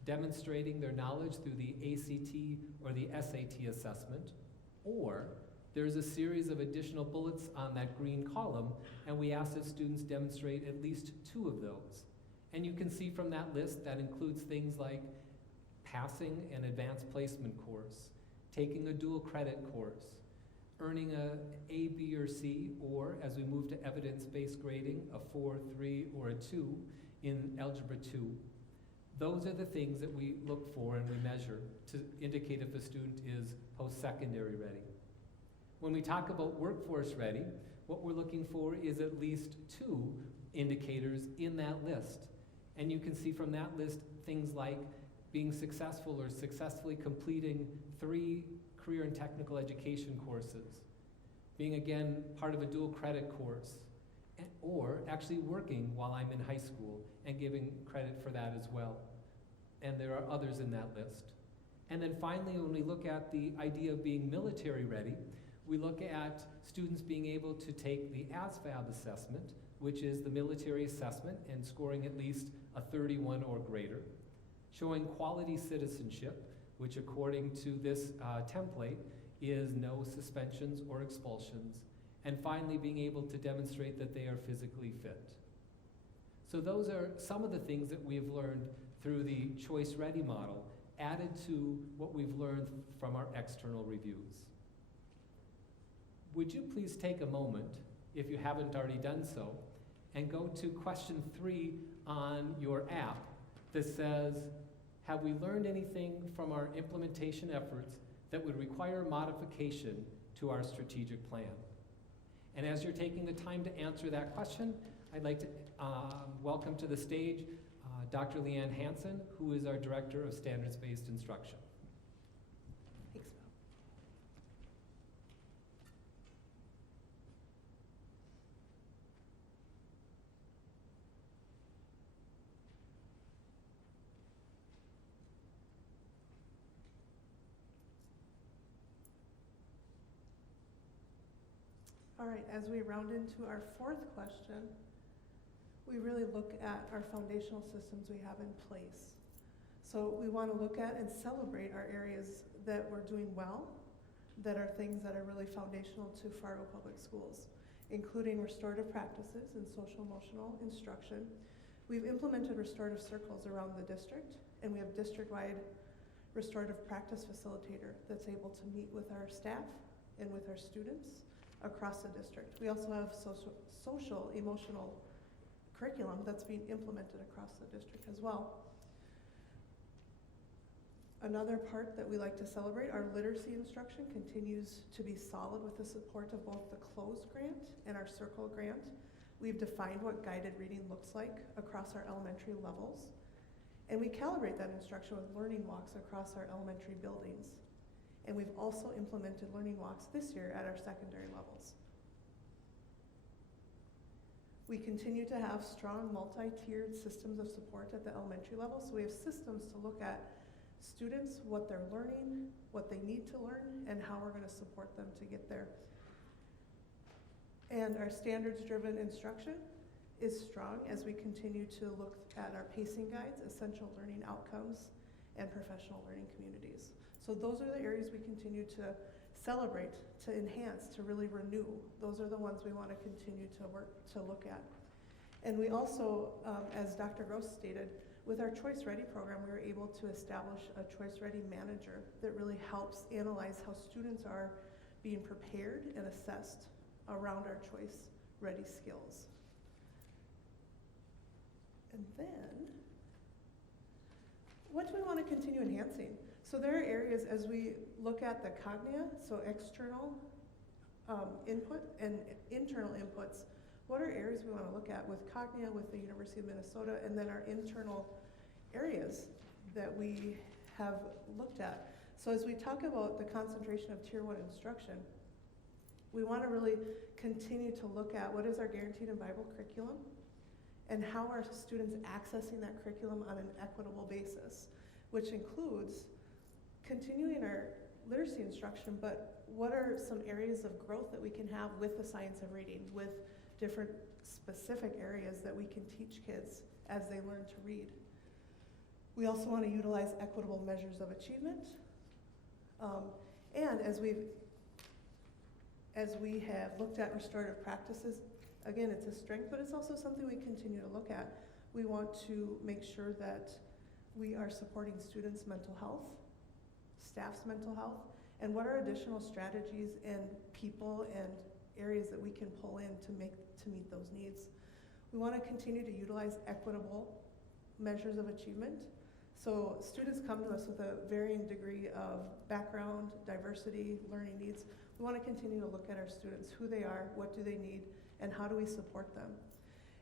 demonstrating their knowledge through the ACT or the SAT assessment, or there's a series of additional bullets on that green column, and we ask that students demonstrate at least 2 of those. And you can see from that list that includes things like passing an advanced placement course, taking a dual credit course, earning a B, or C, or as we move to evidence-based grading, a 4, 3, or a 2 in Algebra 2. Those are the things that we look for and we measure to indicate if a student is post-secondary ready. When we talk about workforce ready, what we're looking for is at least 2 indicators in that list. And you can see from that list things like being successful or successfully completing 3 career and technical education courses, being again part of a dual credit course, or actually working while I'm in high school and giving credit for that as well. And there are others in that list. And then finally, when we look at the idea of being military ready, we look at students being able to take the ASVAB assessment, which is the military assessment, and scoring at least a 31 or greater, showing quality citizenship, which according to this template is no suspensions or expulsions, and finally being able to demonstrate that they are physically fit. So those are some of the things that we've learned through the Choice Ready model added to what we've learned from our external reviews. Would you please take a moment, if you haven't already done so, and go to question 3 on your app that says, have we learned anything from our implementation efforts that would require modification to our strategic plan? And as you're taking the time to answer that question, I'd like to welcome to the stage Dr. Leanne Hansen, who is our Director of Standards-Based Instruction. Thanks, Bob. All right, as we round into our 4th question, we really look at our foundational systems we have in place. So we want to look at and celebrate our areas that we're doing well, that are things that are really foundational to Fargo Public Schools, including restorative practices and social-emotional instruction. We've implemented restorative circles around the district, and we have district-wide restorative practice facilitator that's able to meet with our staff and with our students across the district. We also have social-emotional curriculum that's being implemented across the district as well. Another part that we like to celebrate, our literacy instruction continues to be solid with the support of both the closed grant and our circle grant. We've defined what guided reading looks like across our elementary levels, and we calibrate that instruction with learning walks across our elementary buildings. And we've also implemented learning walks this year at our secondary levels. We continue to have strong multi-tiered systems of support at the elementary level, so we have systems to look at students, what they're learning, what they need to learn, and how we're going to support them to get there. And our standards-driven instruction is strong as we continue to look at our pacing guides, essential learning outcomes, and professional learning communities. So those are the areas we continue to celebrate, to enhance, to really renew. Those are the ones we want to continue to work to look at. And we also, as Dr. Gross stated, with our Choice Ready program, we were able to establish a Choice Ready manager that really helps analyze how students are being prepared and assessed around our Choice Ready skills. And then, what do we want to continue enhancing? So there are areas as we look at the cognia, so external input and internal inputs, what are areas we want to look at with cognia, with the University of Minnesota, and then our internal areas that we have looked at. So as we talk about the concentration of Tier 1 instruction, we want to really continue to look at what is our guaranteed and Bible curriculum, and how are students accessing that curriculum on an equitable basis, which includes continuing our literacy instruction, but what are some areas of growth that we can have with the science of reading, with different specific areas that we can teach kids as they learn to read. We also want to utilize equitable measures of achievement. And as we have looked at restorative practices, again, it's a strength, but it's also something we continue to look at. We want to make sure that we are supporting students' mental health, staff's mental health, and what are additional strategies and people and areas that we can pull in to meet those needs. We want to continue to utilize equitable measures of achievement. So students come to us with a varying degree of background, diversity, learning needs. We want to continue to look at our students, who they are, what do they need, and how do we support them.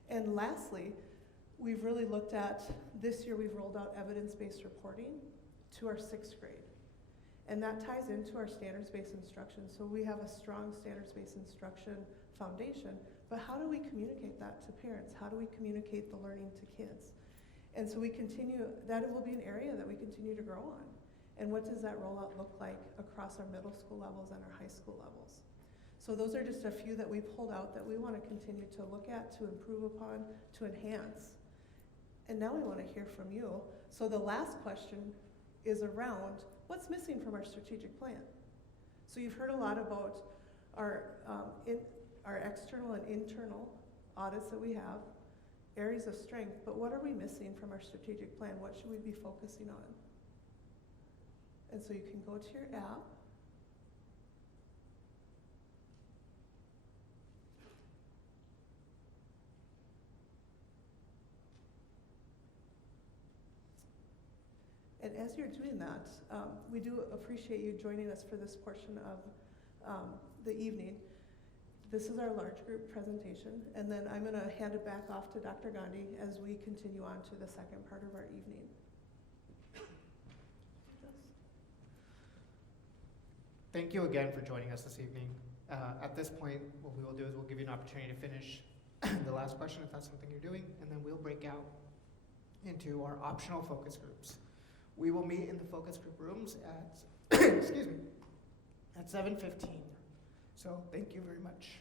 And lastly, we've really looked at, this year we've rolled out evidence-based reporting to our 6th grade. And that ties into our standards-based instruction. So we have a strong standards-based instruction foundation, but how do we communicate that to parents? How do we communicate the learning to kids? And so we continue, that will be an area that we continue to grow on. And what does that rollout look like across our middle school levels and our high school levels? So those are just a few that we pulled out that we want to continue to look at, to improve upon, to enhance. And now we want to hear from you. So the last question is around what's missing from our strategic plan. So you've heard a lot about our external and internal audits that we have, areas of strength, but what are we missing from our strategic plan? What should we be focusing on? And so you can go to your app. And as you're doing that, we do appreciate you joining us for this portion of the evening. This is our large group presentation, and then I'm going to hand it back off to Dr. Gandhi as we continue on to the second part of our evening. Thank you again for joining us this evening. At this point, what we will do is we'll give you an opportunity to finish the last question if that's something you're doing, and then we'll break out into our optional focus groups. We will meet in the focus group rooms at, excuse me, at 7:15. So thank you very much.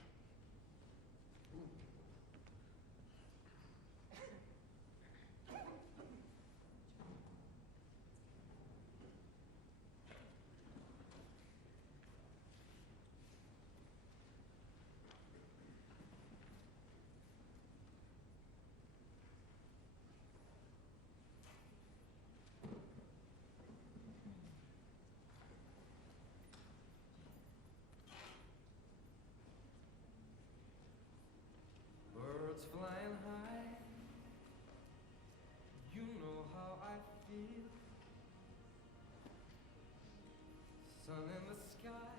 Birds flying high, you know how I feel. Sun in the sky,